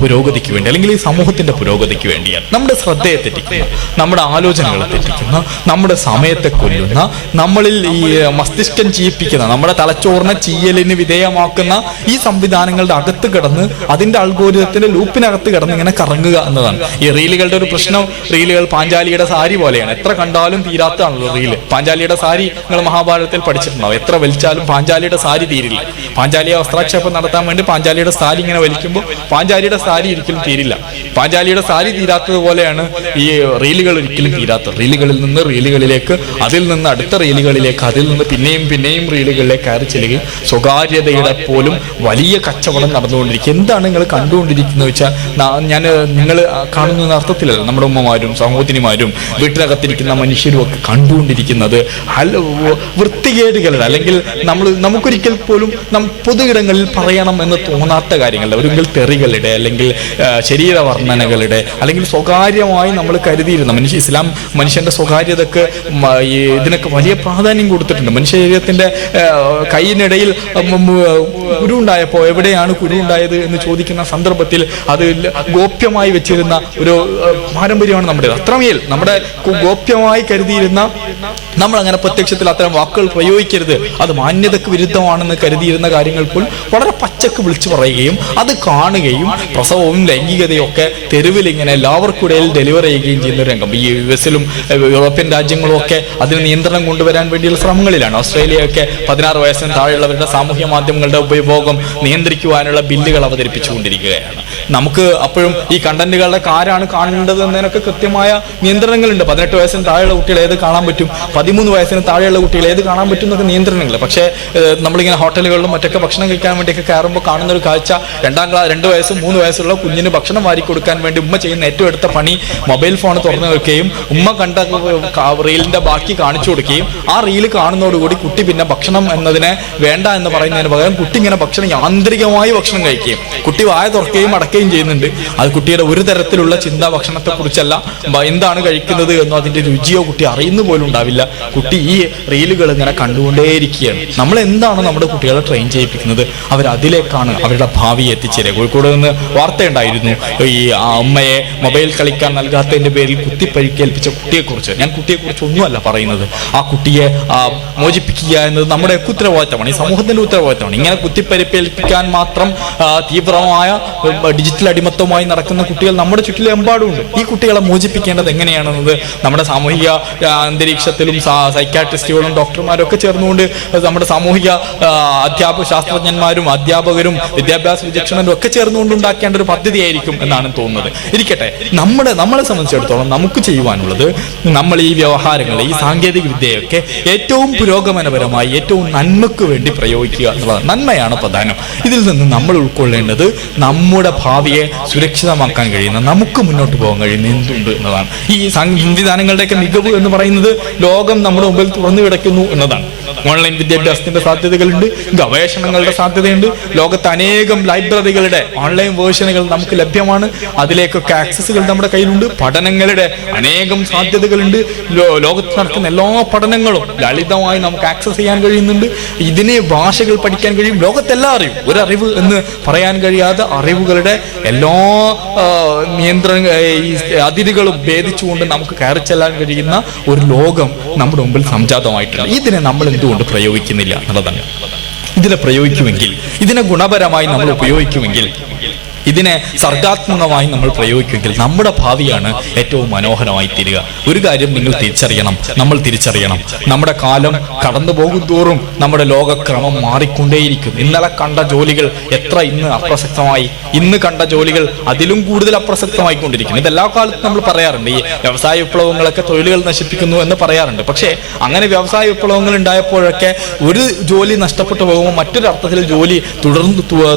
പുരോഗതിക്ക് വേണ്ടി, അല്ലെങ്കിൽ ഈ സമൂഹത്തിന്റെ പുരോഗതിക്ക് വേണ്ടിയാണ്. നമ്മുടെ ശ്രദ്ധയെ തെറ്റിക്കുന്ന, നമ്മുടെ ആലോചനകളെ തെറ്റിക്കുന്ന, നമ്മുടെ സമയത്തെ കൊല്ലുന്ന, നമ്മളിൽ ഈ മസ്തിഷ്കം ചീയിപ്പിക്കുന്ന, നമ്മുടെ തലച്ചോറിനെ ചീയലിന് വിധേയമാക്കുന്ന ഈ സംവിധാനങ്ങളുടെ അകത്ത് കിടന്ന്, അതിന്റെ അൽഗോരിതത്തിന്റെ ലൂപ്പിനകത്ത് കിടന്ന് ഇങ്ങനെ കറങ്ങുക എന്നതാണ്. ഈ റീലുകളുടെ ഒരു പ്രശ്നം, റീലുകൾ പാഞ്ചാലിയുടെ സാരി പോലെയാണ്. എത്ര കണ്ടാലും തീരാത്തതാണല്ലോ റീല്. പാഞ്ചാലിയുടെ സാരി നിങ്ങൾ മഹാഭാരതത്തിൽ പഠിച്ചിട്ടുണ്ടാവും. എത്ര വലിച്ചാലും പാഞ്ചാലിയുടെ സാരി തീരില്ല. പാഞ്ചാലിയെ വസ്ത്രാക്ഷേപം നടത്താൻ വേണ്ടി പാഞ്ചാലിയുടെ സാരി ഇങ്ങനെ വലിക്കുമ്പോൾ പാഞ്ചാലിയുടെ സാരി ഒരിക്കലും തീരില്ല. പാഞ്ചാലിയുടെ സാരി തീരാത്തതുപോലെയാണ് ഈ റീലുകൾ ഒരിക്കലും തീരാത്തത്. റീലുകളിൽ നിന്ന് റീലുകളിലേക്ക്, അതിൽ നിന്ന് അടുത്ത റീലുകളിലേക്ക്, അതിൽ നിന്ന് പിന്നെയും റീലുകളിലേക്ക് കയറി ചെല്ലുകയും സ്വകാര്യതയുടെ പോലും വലിയ കച്ചവടം നടന്നുകൊണ്ടിരിക്കുക. എന്താണ് നിങ്ങൾ കണ്ടുകൊണ്ടിരിക്കുന്നത് വെച്ചാൽ, നിങ്ങൾ കാണുന്ന അർത്ഥത്തിലല്ല, നമ്മുടെ ഉമ്മമാരും സഹോദരിമാരും വീട്ടിനകത്തിരിക്കുന്ന മനുഷ്യരും ഒക്കെ കണ്ടുകൊണ്ടിരിക്കുന്നത് വൃത്തികേടുകളുടെ, അല്ലെങ്കിൽ നമുക്കൊരിക്കൽ പോലും പൊതു ഇടങ്ങളിൽ പറയണം എന്ന് തോന്നാത്ത കാര്യങ്ങളുടെ, ഒരിക്കൽ തെറികളുടെ, അല്ലെങ്കിൽ ശരീര വർണ്ണനകളുടെ, അല്ലെങ്കിൽ സ്വകാര്യമായി നമ്മൾ കരുതിയിരുന്ന ഇസ്ലാം മനുഷ്യന്റെ സ്വകാര്യതക്ക് ഇതിനൊക്കെ വലിയ പ്രാധാന്യം കൊടുത്തിട്ടുണ്ട്. മനുഷ്യ ശരീരത്തിന്റെ കൈയിനിടയിൽ കുരു ഉണ്ടായപ്പോൾ എവിടെയാണ് കുരു ഉണ്ടായത് എന്ന് ചോദിക്കുന്ന സന്ദർഭത്തിൽ അത് ഗോപ്യമായി വെച്ചിരുന്ന ഒരു പാരമ്പര്യമാണ് നമ്മുടെ. അത്രമേൽ നമ്മുടെ ഗോപ്യമായി കരുതിയിരുന്ന, നമ്മൾ അങ്ങനെ പ്രത്യക്ഷത്തിൽ അത്തരം വാക്കുകൾ പ്രയോഗിക്കരുത്, അത് മാന്യതക്ക് വിരുദ്ധമാണെന്ന് കരുതിയിരുന്ന കാര്യങ്ങൾ പോലും വളരെ പച്ചക്ക് വിളിച്ചു പറയുകയും അത് കാണുകയും പ്രസവവും ലൈംഗികതയും ഒക്കെ തെരുവിൽ ഇങ്ങനെ എല്ലാവർക്കിടയിൽ ഡെലിവർ ചെയ്യുകയും ചെയ്യുന്ന രംഗം. ഈ US-ലും യൂറോപ്യൻ രാജ്യങ്ങളും ഒക്കെ അതിന് നിയന്ത്രണം കൊണ്ടുവരാൻ വേണ്ടിയുള്ള ശ്രമങ്ങളിലാണ്. ഓസ്ട്രേലിയയൊക്കെ 16 വയസ്സിന് താഴെയുള്ളവരുടെ സാമൂഹ്യ മാധ്യമങ്ങളുടെ ഉപയോഗം നിയന്ത്രിക്കുവാനുള്ള ബില്ലുകൾ അവതരിപ്പിച്ചുകൊണ്ടിരിക്കുകയാണ്. നമുക്ക് അപ്പോഴും ഈ കണ്ടന്റുകളുടെ ആരാണ് കാണേണ്ടത് എന്നതിനൊക്കെ കൃത്യമായ നിയന്ത്രണങ്ങളുണ്ട്. 18 വയസ്സിന് താഴെയുള്ള കുട്ടികൾ ഏത് കാണാൻ പറ്റും, 13 വയസ്സിന് താഴെയുള്ള കുട്ടികൾ ഏത് കാണാൻ പറ്റും എന്നൊക്കെ നിയന്ത്രണങ്ങൾ. പക്ഷേ നമ്മളിങ്ങനെ ഹോട്ടലുകളിലും മറ്റൊക്കെ ഭക്ഷണം കഴിക്കാൻ വേണ്ടിയൊക്കെ കയറുമ്പോൾ കാണുന്ന ഒരു കാഴ്ച, 2 വയസ്സും 3 വയസ്സുള്ള കുഞ്ഞിന് ഭക്ഷണം വാരി കൊടുക്കാൻ വേണ്ടി ഉമ്മ ചെയ്യുന്ന ഏറ്റവും അടുത്ത പണി മൊബൈൽ ഫോൺ തുറന്നു വെക്കുകയും ഉമ്മ കണ്ട റീലിന്റെ ബാക്കി കാണിച്ചു കൊടുക്കുകയും ആ റീല് കാണുന്നതോടുകൂടി കുട്ടി പിന്നെ ഭക്ഷണം എന്നതിനെ വേണ്ട എന്ന് പറയുന്നതിന് പകരം കുട്ടി ഇങ്ങനെ ഭക്ഷണം യാന്ത്രികമായി ഭക്ഷണം കഴിക്കുകയും കുട്ടി വായ തുറക്കുകയും അടക്കുകയും ചെയ്യുന്നുണ്ട്. അത് കുട്ടിയുടെ ഒരു തരത്തിലുള്ള ചിന്ത ഭക്ഷണത്തെ കുറിച്ചല്ല, എന്താണ് കഴിക്കുന്നത് എന്നോ അതിന്റെ രുചിയോ കുട്ടി അറിയുന്ന പോലും ഉണ്ടാവില്ല. കുട്ടി ഈ റീലുകൾ ഇങ്ങനെ കണ്ടുകൊണ്ടേയിരിക്കുകയാണ്. നമ്മൾ എന്താണ് നമ്മുടെ കുട്ടികളെ ട്രെയിൻ ചെയ്യിപ്പിക്കുന്നത്? അവരതിലേക്കാണ് അവരുടെ ഭാവിയെ എത്തിച്ചേരുക. കോഴിക്കോട് നിന്ന് വാർത്തയുണ്ടായിരുന്നു, ഈ അമ്മയെ മൊബൈൽ കളിക്കാൻ നൽകാത്തതിന്റെ പേരിൽ കുത്തിപ്പരിക്കേൽപ്പിച്ച കുട്ടിയെക്കുറിച്ച്. ഞാൻ കുട്ടിയെക്കുറിച്ച് ഒന്നുമല്ല പറയുന്നത്. ആ കുട്ടിയെ മോചിപ്പിക്കുക എന്നത് നമ്മുടെ ഉത്തരവാദിത്തമാണ്, ഈ സമൂഹത്തിന്റെ ഉത്തരവാദിത്തമാണ്. ഇങ്ങനെ കുത്തിപ്പരിക്കേൽപ്പിക്കാൻ മാത്രം തീവ്രമായ ഡിജിറ്റൽ അടിമത്തവുമായി നടക്കുന്ന കുട്ടികൾ നമ്മുടെ ചുറ്റിലെമ്പാടുമുണ്ട്. ഈ കുട്ടികളെ മോചിപ്പിക്കേണ്ടത് എങ്ങനെയാണെന്നത് നമ്മുടെ സാമൂഹിക അന്തരീക്ഷത്തിലും സൈക്യാട്രിസ്റ്റുകളും ഡോക്ടർമാരും ഒക്കെ ചേർന്നുകൊണ്ട് നമ്മുടെ സാമൂഹിക ശാസ്ത്രജ്ഞന്മാരും അധ്യാപകരും വിദ്യാഭ്യാസ വിചക്ഷണരും ഒക്കെ ചേർന്നുകൊണ്ട് ഉണ്ടാക്കേണ്ട ഒരു പദ്ധതിയായിരിക്കും എന്നാണ് തോന്നുന്നത്. ഇരിക്കട്ടെ, നമ്മളെ സംബന്ധിച്ചിടത്തോളം നമുക്ക് ചെയ്യുവാനുള്ളത്, നമ്മൾ ഈ വ്യവഹാരങ്ങൾ, ഈ സാങ്കേതിക വിദ്യയൊക്കെ ഏറ്റവും പുരോഗമനപരമായി ഏറ്റവും നന്മക്ക് വേണ്ടി പ്രയോഗിക്കുക എന്നുള്ളതാണ്. നന്മയാണ് പ്രധാനം. ഇതിൽ നിന്ന് നമ്മൾ ഉൾക്കൊള്ളേണ്ടത് നമ്മുടെ ഭാവിയെ സുരക്ഷിതമാക്കാൻ കഴിയുന്ന, നമുക്ക് മുന്നോട്ട് പോകാൻ കഴിയുന്ന എന്തുണ്ട് എന്നതാണ്. ഈ സംവിധാനങ്ങളുടെയൊക്കെ മികവ് എന്ന് പറയുന്നത് ലോകം നമ്മുടെ മുമ്പിൽ തുറന്നു കിടക്കുന്നു എന്നതാണ്. ഓൺലൈൻ വിദ്യാഭ്യാസത്തിന്റെ സാധ്യതകളുണ്ട്, ഗവേഷണങ്ങളുടെ സാധ്യതയുണ്ട്. ലോകത്ത് അനേകം ലൈബ്രറികളുടെ ഓൺലൈൻ വേർഷനുകൾ നമുക്ക് ലഭ്യമാണ്. അതിലേക്കൊക്കെ ആക്സസുകൾ നമ്മുടെ കയ്യിലുണ്ട്. പഠനങ്ങളുടെ അനേകം സാധ്യതകളുണ്ട്. ലോകത്ത് നടക്കുന്ന എല്ലാ പഠനങ്ങളും ലളിതമായി നമുക്ക് ആക്സസ് ചെയ്യാൻ കഴിയുന്നുണ്ട്. ഇതിനെ ഭാഷകൾ പഠിക്കാൻ കഴിയും. ലോകത്തെല്ലാം അറിയും. ഒരറിവ് എന്ന് പറയാൻ കഴിയാതെ അറിവുകളുടെ എല്ലാ അതിരുകളും ഭേദിച്ചുകൊണ്ട് നമുക്ക് കയറി ചെല്ലാൻ കഴിയുന്ന ഒരു ലോകം നമ്മുടെ മുമ്പിൽ സംജാതമായിട്ടുണ്ട്. ഇതിനെ നമ്മൾ എന്തുകൊണ്ട് പ്രയോഗിക്കുന്നില്ല എന്നുള്ളതാണ്. ഇതിനെ പ്രയോഗിക്കുമെങ്കിൽ, ഇതിനെ ഗുണപരമായി നമ്മൾ ഉപയോഗിക്കുമെങ്കിൽ, ഇതിനെ സർഗാത്മകമായി നമ്മൾ പ്രയോഗിക്കുമെങ്കിൽ നമ്മുടെ ഭാവിയാണ് ഏറ്റവും മനോഹരമായി തീരുക. ഒരു കാര്യം നിങ്ങൾ തിരിച്ചറിയണം, നമ്മൾ തിരിച്ചറിയണം, നമ്മുടെ കാലം കടന്നു പോകും തോറും നമ്മുടെ ലോകക്രമം മാറിക്കൊണ്ടേയിരിക്കും. ഇന്നലെ കണ്ട ജോലികൾ എത്ര ഇന്ന് അപ്രസക്തമായി, ഇന്ന് കണ്ട ജോലികൾ അതിലും കൂടുതൽ അപ്രസക്തമായിക്കൊണ്ടിരിക്കുന്നു. ഇതെല്ലാ കാലത്തും നമ്മൾ പറയാറുണ്ട്, ഈ വ്യവസായ വിപ്ലവങ്ങളൊക്കെ തൊഴിലുകൾ നശിപ്പിക്കുന്നു എന്ന് പറയാറുണ്ട്. പക്ഷേ അങ്ങനെ വ്യവസായ വിപ്ലവങ്ങൾ ഉണ്ടായപ്പോഴൊക്കെ ഒരു ജോലി നഷ്ടപ്പെട്ടു പോകുമ്പോൾ മറ്റൊരു അർത്ഥത്തിൽ ജോലി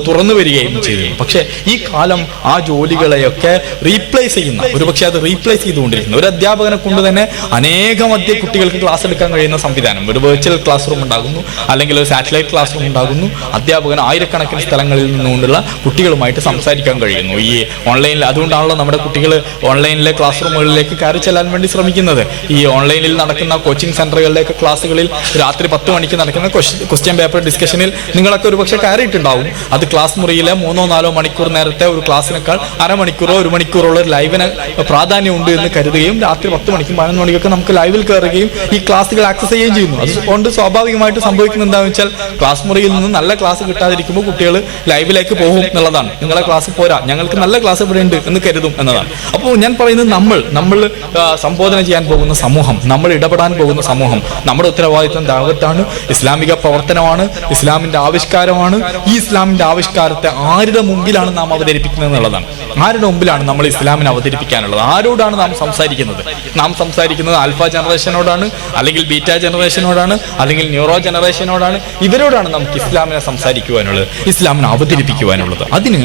തുറന്നു വരികയും ചെയ്തു. പക്ഷേ ഈ കാലം ആ ജോലികളെയൊക്കെ റീപ്ലേസ് ചെയ്യുന്ന, ഒരുപക്ഷെ അത് റീപ്ലേസ് ചെയ്തുകൊണ്ടിരിക്കുന്ന ഒരു അധ്യാപകനെ കൊണ്ട് തന്നെ അനേകം കുട്ടികൾക്ക് ക്ലാസ് എടുക്കാൻ കഴിയുന്ന സംവിധാനം, ഒരു വെർച്വൽ ക്ലാസ് റൂം ഉണ്ടാകുന്നു, അല്ലെങ്കിൽ ഒരു സാറ്റലൈറ്റ് ക്ലാസ് റൂം ഉണ്ടാകുന്നു. അധ്യാപകൻ ആയിരക്കണക്കിന് സ്ഥലങ്ങളിൽ നിന്നുകൊണ്ടുള്ള കുട്ടികളുമായിട്ട് സംസാരിക്കാൻ കഴിയുന്നു ഈ ഓൺലൈനിൽ. അതുകൊണ്ടാണല്ലോ നമ്മുടെ കുട്ടികൾ ഓൺലൈനിലെ ക്ലാസ് റൂമുകളിലേക്ക് കയറി ചെല്ലാൻ വേണ്ടി ശ്രമിക്കുന്നത്. ഈ ഓൺലൈനിൽ നടക്കുന്ന കോച്ചിങ് സെന്ററുകളിലേക്ക് ക്ലാസ്സുകളിൽ രാത്രി 10 മണിക്ക് നടക്കുന്ന ക്വസ്റ്റ്യൻ പേപ്പർ ഡിസ്കഷനിൽ നിങ്ങളൊക്കെ ഒരുപക്ഷെ കയറിയിട്ടുണ്ടാവും. അത് ക്ലാസ് മുറിയിലെ 3-4 മണിക്കൂർ നേരത്തെ ഒരു ക്ലാസ്സിനേക്കാൾ അരമണിക്കൂറോ 1 മണിക്കൂറോ ഒരു ലൈവിന് പ്രാധാന്യമുണ്ട് എന്ന് കരുതുകയും രാത്രി 10 മണിക്കും 11 മണിക്കൊക്കെ നമുക്ക് ലൈവിൽ കയറുകയും ഈ ക്ലാസ്സുകൾ ആക്സസ് ചെയ്യുകയും ചെയ്യുന്നു. അതുകൊണ്ട് സ്വാഭാവികമായിട്ട് സംഭവിക്കുന്നത് എന്താണെന്ന് വെച്ചാൽ ക്ലാസ് മുറിയിൽ നിന്ന് നല്ല ക്ലാസ് കിട്ടാതിരിക്കുമ്പോൾ കുട്ടികൾ ലൈവിലേക്ക് പോകും എന്നുള്ളതാണ്. നിങ്ങളെ ക്ലാസ് പോരാ, ഞങ്ങൾക്ക് നല്ല ക്ലാസ് ഇവിടെ ഉണ്ട് എന്ന് കരുതും എന്നതാണ്. അപ്പോൾ ഞാൻ പറയുന്നത് നമ്മൾ സംബോധന ചെയ്യാൻ പോകുന്ന സമൂഹം, നമ്മൾ ഇടപെടാൻ പോകുന്ന സമൂഹം, നമ്മുടെ ഉത്തരവാദിത്വം ദഅവത്താണ്, ഇസ്ലാമിക പ്രവർത്തനമാണ്, ഇസ്ലാമിന്റെ ആവിഷ്കാരമാണ്. ഈ ഇസ്ലാമിന്റെ ആവിഷ്കാരത്തെ ആരുടെ മുമ്പിലാണ് നാം അവതരിപ്പിക്കുന്നത് എന്നുള്ളതാണ്. ആരുടെ മുമ്പിലാണ് നമ്മൾ ഇസ്ലാമിനെ അവതരിപ്പിക്കാനുള്ളത്? ആരോടാണ് നാം സംസാരിക്കുന്നത്? നാം സംസാരിക്കുന്നത് ആൽഫ ജനറേഷനോടാണ്, അല്ലെങ്കിൽ ബീറ്റ ജനറേഷനോടാണ്, അല്ലെങ്കിൽ ന്യൂറോ ജനറേഷനോടാണ്. ഇവരോടാണ് നമുക്ക് ഇസ്ലാമിനെ സംസാരിക്കുവാനുള്ളത്, ഇസ്ലാമിനെ അവതരിപ്പിക്കുവാനുള്ളത്. അതിന്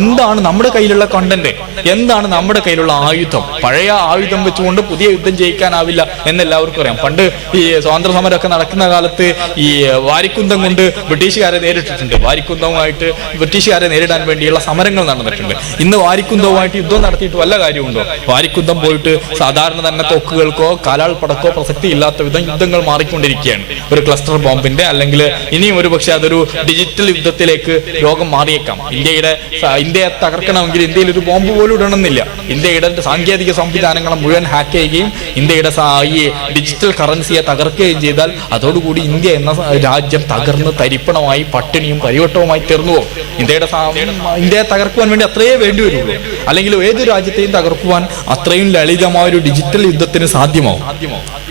എന്താണ് നമ്മുടെ കയ്യിലുള്ള കണ്ടന്റ്, എന്താണ് നമ്മുടെ കയ്യിലുള്ള ആയുധം? പഴയ ആയുധം വെച്ചുകൊണ്ട് പുതിയ യുദ്ധം ജയിക്കാനാവില്ല എന്നെല്ലാവർക്കും അറിയാം. പണ്ട് ഈ സ്വാതന്ത്ര്യ സമരമൊക്കെ നടക്കുന്ന കാലത്ത് ഈ വാരിക്കുന്തം കൊണ്ട് ബ്രിട്ടീഷുകാരെ നേരിട്ടിട്ടുണ്ട്. വാരിക്കുന്തവുമായിട്ട് ബ്രിട്ടീഷുകാരെ നേരിടാൻ വേണ്ടിയുള്ള സമരങ്ങൾ നടന്നിട്ടുണ്ട്. ഇന്ന് വാരിക്കുന്തവുമായിട്ട് യുദ്ധം നടത്തിയിട്ട് വല്ല കാര്യമുണ്ടോ? വാരിക്കുന്തം പോയിട്ട് സാധാരണ തന്നെ തോക്കുകൾക്കോ കാലാൾ പടക്കോ പ്രസക്തി ഇല്ലാത്ത വിധം യുദ്ധങ്ങൾ മാറിക്കൊണ്ടിരിക്കുകയാണ്. ഒരു ക്ലസ്റ്റർ ബോംബിന്റെ, അല്ലെങ്കിൽ ഇനിയും ഒരു പക്ഷെ അതൊരു ഡിജിറ്റൽ യുദ്ധത്തിലേക്ക് ലോകം മാറിയേക്കാം. ഇന്ത്യയെ തകർക്കണമെങ്കിൽ ഇന്ത്യയിൽ ഒരു ബോംബ് പോലും ഇടണമെന്നില്ല. ഇന്ത്യയുടെ സാങ്കേതിക സംവിധാനങ്ങളെ മുഴുവൻ ഹാക്ക് ചെയ്യുകയും ഇന്ത്യയുടെ ഈ ഡിജിറ്റൽ കറൻസിയെ തകർക്കുകയും ചെയ്താൽ അതോടുകൂടി ഇന്ത്യ എന്ന രാജ്യം തകർന്ന് തരിപ്പണമായി പട്ടിണിയും പരിവട്ടവുമായി തീർന്നു പോകും. ഇന്ത്യയെ തകർക്കുവാൻ വേണ്ടി അത്രയേ വേണ്ടി വരുള്ളൂ. അല്ലെങ്കിൽ ഏത് രാജ്യത്തെയും തകർക്കുവാൻ അത്രയും ലളിതമായ ഒരു ഡിജിറ്റൽ യുദ്ധത്തിന് സാധ്യമാവും.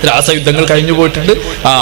രാസയുദ്ധങ്ങൾ കഴിഞ്ഞു പോയിട്ടുണ്ട്,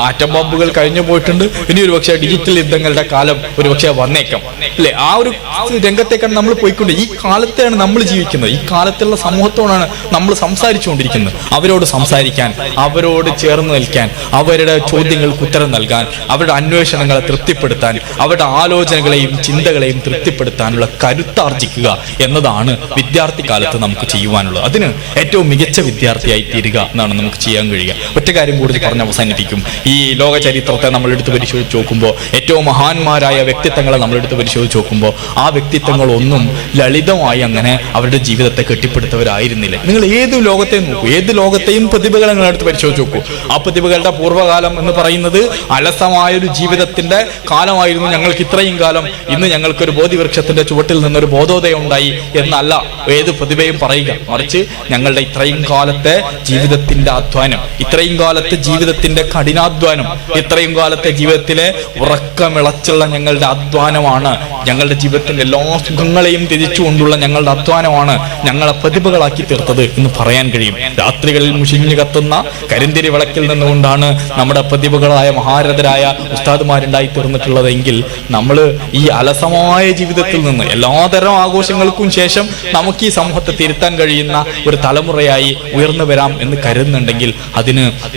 ആറ്റം ബോംബുകൾ കഴിഞ്ഞു പോയിട്ടുണ്ട്. ഇനി ഒരു പക്ഷേ ഡിജിറ്റൽ യുദ്ധങ്ങളുടെ കാലം ഒരുപക്ഷെ വന്നേക്കാം, അല്ലെ? ആ ഒരു രംഗത്തേക്കാണ് നമ്മൾ പോയിക്കൊണ്ട്, ഈ കാലത്തെയാണ് നമ്മൾ ജീവിക്കുന്നത്. ഈ കാലത്തുള്ള സമൂഹത്തോടാണ് നമ്മൾ സംസാരിച്ചുകൊണ്ടിരിക്കുന്നത്. അവരോട് സംസാരിക്കാൻ, അവരോട് ചേർന്ന് നിൽക്കാൻ, അവരുടെ ചോദ്യങ്ങൾക്ക് ഉത്തരം നൽകാൻ, അവരുടെ അന്വേഷണങ്ങളെ തൃപ്തിപ്പെടുത്താൻ, അവരുടെ ആലോചനകളെയും ചിന്തകളെയും തൃപ്തിപ്പെടുത്താനുള്ള കരുത്താർജിക്കുക എന്നതാണ് വിദ്യാർത്ഥി കാലത്ത് നമുക്ക് ചെയ്യുവാനുള്ളത്. അതിന് ഏറ്റവും മികച്ച വിദ്യാർത്ഥിയായി തീരുക എന്നാണ് നമുക്ക് ചെയ്യാൻ കഴിയുക. ഒറ്റ കാര്യം കൂടി പറഞ്ഞ് അവസാനിപ്പിക്കും. ഈ ലോക ചരിത്രത്തെ നമ്മൾ എടുത്ത് പരിശോധിച്ച് നോക്കുമ്പോൾ, ഏറ്റവും മഹാന്മാരായ വ്യക്തിത്വങ്ങളെ നമ്മൾ എടുത്ത് പരിശോധിച്ച് നോക്കുമ്പോൾ, ആ വ്യക്തിത്വങ്ങളൊന്നും ലളിതമായി അങ്ങനെ അവരുടെ ജീവിതത്തെ കെട്ടിപ്പടുത്തവരായിരുന്നില്ല. നിങ്ങൾ ഏത് ലോകത്തെയും നോക്കൂ, ഏത് ലോകത്തെയും പ്രതിഭകളെ നിങ്ങൾ എടുത്ത് പരിശോധിച്ച് നോക്കൂ. ആ പ്രതിഭകളുടെ പൂർവ്വകാലം എന്ന് പറയുന്നത് അലസമായൊരു ജീവിതത്തിന്റെ കാലമായിരുന്നു. ഞങ്ങൾക്ക് ഇത്രയും കാലം, ഇന്ന് ഞങ്ങൾക്കൊരു ബോധിവൃക്ഷത്തിന്റെ ചുവട്ടിൽ നിന്നൊരു ബോധോദയം ഉണ്ടായി എന്നല്ല ഏത് പ്രതിഭയും പറയുക. മറിച്ച് ഞങ്ങളുടെ ഇത്രയും കാലത്തെ ജീവിതത്തിന്റെ അധ്വാനം, ഇത്രയും കാലത്തെ ജീവിതത്തിന്റെ കഠിനാധ്വാനം, ഇത്രയും കാലത്തെ ജീവിതത്തിലെ ഉറക്കമിളച്ചുള്ള ഞങ്ങളുടെ അധ്വാനമാണ്, ഞങ്ങളുടെ ജീവിതത്തിന്റെ എല്ലാ സുഖങ്ങളെയും തിരിച്ചുകൊണ്ടുള്ള ഞങ്ങളുടെ അധ്വാനമാണ് ഞങ്ങളെ പ്രതിഭകളാക്കി തീർത്തത് എന്ന് പറയാൻ കഴിയും. രാത്രികളിൽ മുഷിഞ്ഞു കത്തുന്ന കരിന്തിരി വിളക്കിൽ നിന്നുകൊണ്ടാണ് നമ്മുടെ പ്രതിഭകളായ മഹാരഥരായ ഉസ്താദുമാരുണ്ടായി തീർന്നിട്ടുള്ളതെങ്കിൽ, നമ്മൾ ഈ അലസമായ ജീവിതത്തിൽ നിന്ന് എല്ലാതരം ആഘോഷങ്ങൾക്കും ശേഷം നമുക്ക് ഈ സമൂഹത്തെ തിരുത്താൻ കഴിയുന്ന ഒരു തലമുറയായി ഉയർന്നു വരാം എന്ന് കരുതുന്നുണ്ടെങ്കിൽ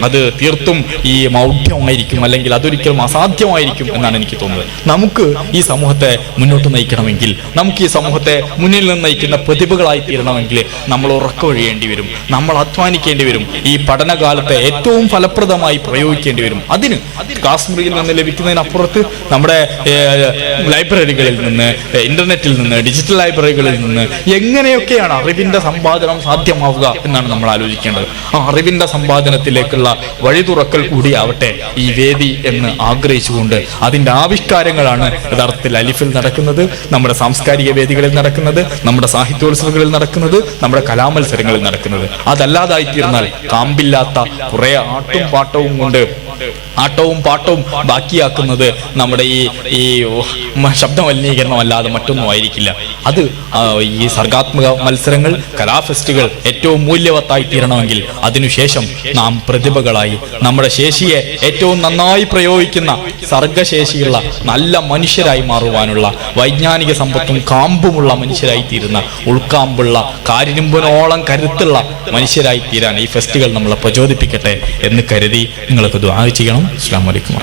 അത് തീർത്തും ഈ മൗഢ്യമായിരിക്കും, അല്ലെങ്കിൽ അതൊരിക്കലും അസാധ്യമായിരിക്കും എന്നാണ് എനിക്ക് തോന്നുന്നത്. നമുക്ക് ഈ സമൂഹത്തെ മുന്നോട്ട് നയിക്കണമെങ്കിൽ, നമുക്ക് ഈ സമൂഹത്തെ മുന്നിൽ നിന്ന് നയിക്കുന്ന പ്രതിഭകളായി തീരണമെങ്കിൽ നമ്മൾ ഉറക്കമൊഴിയേണ്ടി വരും, നമ്മൾ അധ്വാനിക്കേണ്ടി വരും, ഈ പഠനകാലത്തെ ഏറ്റവും ഫലപ്രദമായി പ്രയോഗിക്കേണ്ടി വരും. അതിന് ക്ലാസ് മുറിയിൽ നിന്ന് ലഭിക്കുന്നതിനപ്പുറത്ത് നമ്മുടെ ലൈബ്രറികളിൽ നിന്ന്, ഇന്റർനെറ്റിൽ നിന്ന്, ഡിജിറ്റൽ ലൈബ്രറികളിൽ നിന്ന് എങ്ങനെയൊക്കെയാണ് അറിവിന്റെ സമ്പാദനം സാധ്യമാവുക എന്നാണ് നമ്മൾ ആലോചിക്കേണ്ടത്. ആ അറിവിന്റെ സമ്പാദനത്തിലേക്കുള്ള വഴി തുറക്കൽ കൂടിയാവട്ടെ ഈ വേദി എന്ന് ആഗ്രഹിച്ചുകൊണ്ട്, അതിന്റെ ആവിഷ്കാരങ്ങളാണ് യഥാർത്ഥത്തിൽ അലിഫിൽ നടക്കുന്നത്, നമ്മുടെ സാംസ്കാരിക വേദികളിൽ നടക്കുന്നത്, നമ്മുടെ സാഹിത്യോത്സവങ്ങളിൽ നടക്കുന്നത്, നമ്മുടെ കലാമത്സരങ്ങളിൽ നടക്കുന്നത്. അതല്ലാതായി തീർന്നാൽ കാമ്പില്ലാത്ത കുറെ ആട്ടവും പാട്ടവും ബാക്കിയാക്കുന്നത് നമ്മുടെ ഈ ശബ്ദ മലിനീകരണം അല്ലാതെ മറ്റൊന്നും ആയിരിക്കില്ല. അത് ഈ സർഗാത്മക മത്സരങ്ങൾ, കലാഫെസ്റ്റുകൾ ഏറ്റവും മൂല്യവത്തായി തീരണമെങ്കിൽ അതിനുശേഷം നാം പ്രതിഭകളായി നമ്മുടെ ശേഷിയെ ഏറ്റവും നന്നായി പ്രയോഗിക്കുന്ന സർഗശേഷിയുള്ള നല്ല മനുഷ്യരായി മാറുവാനുള്ള വൈജ്ഞാനിക സമ്പത്തും കാമ്പുമുള്ള മനുഷ്യരായി തീരുന്ന, ഉൾക്കാമ്പുള്ള കാരിരുമ്പിനോളം കരുത്തുള്ള മനുഷ്യരായി തീരാൻ ഈ ഫെസ്റ്റുകൾ നമ്മളെ പ്രചോദിപ്പിക്കട്ടെ എന്ന് കരുതി നിങ്ങൾക്ക് ദുആ ചെയ്യണം. അസ്സലാമു അലൈക്കും.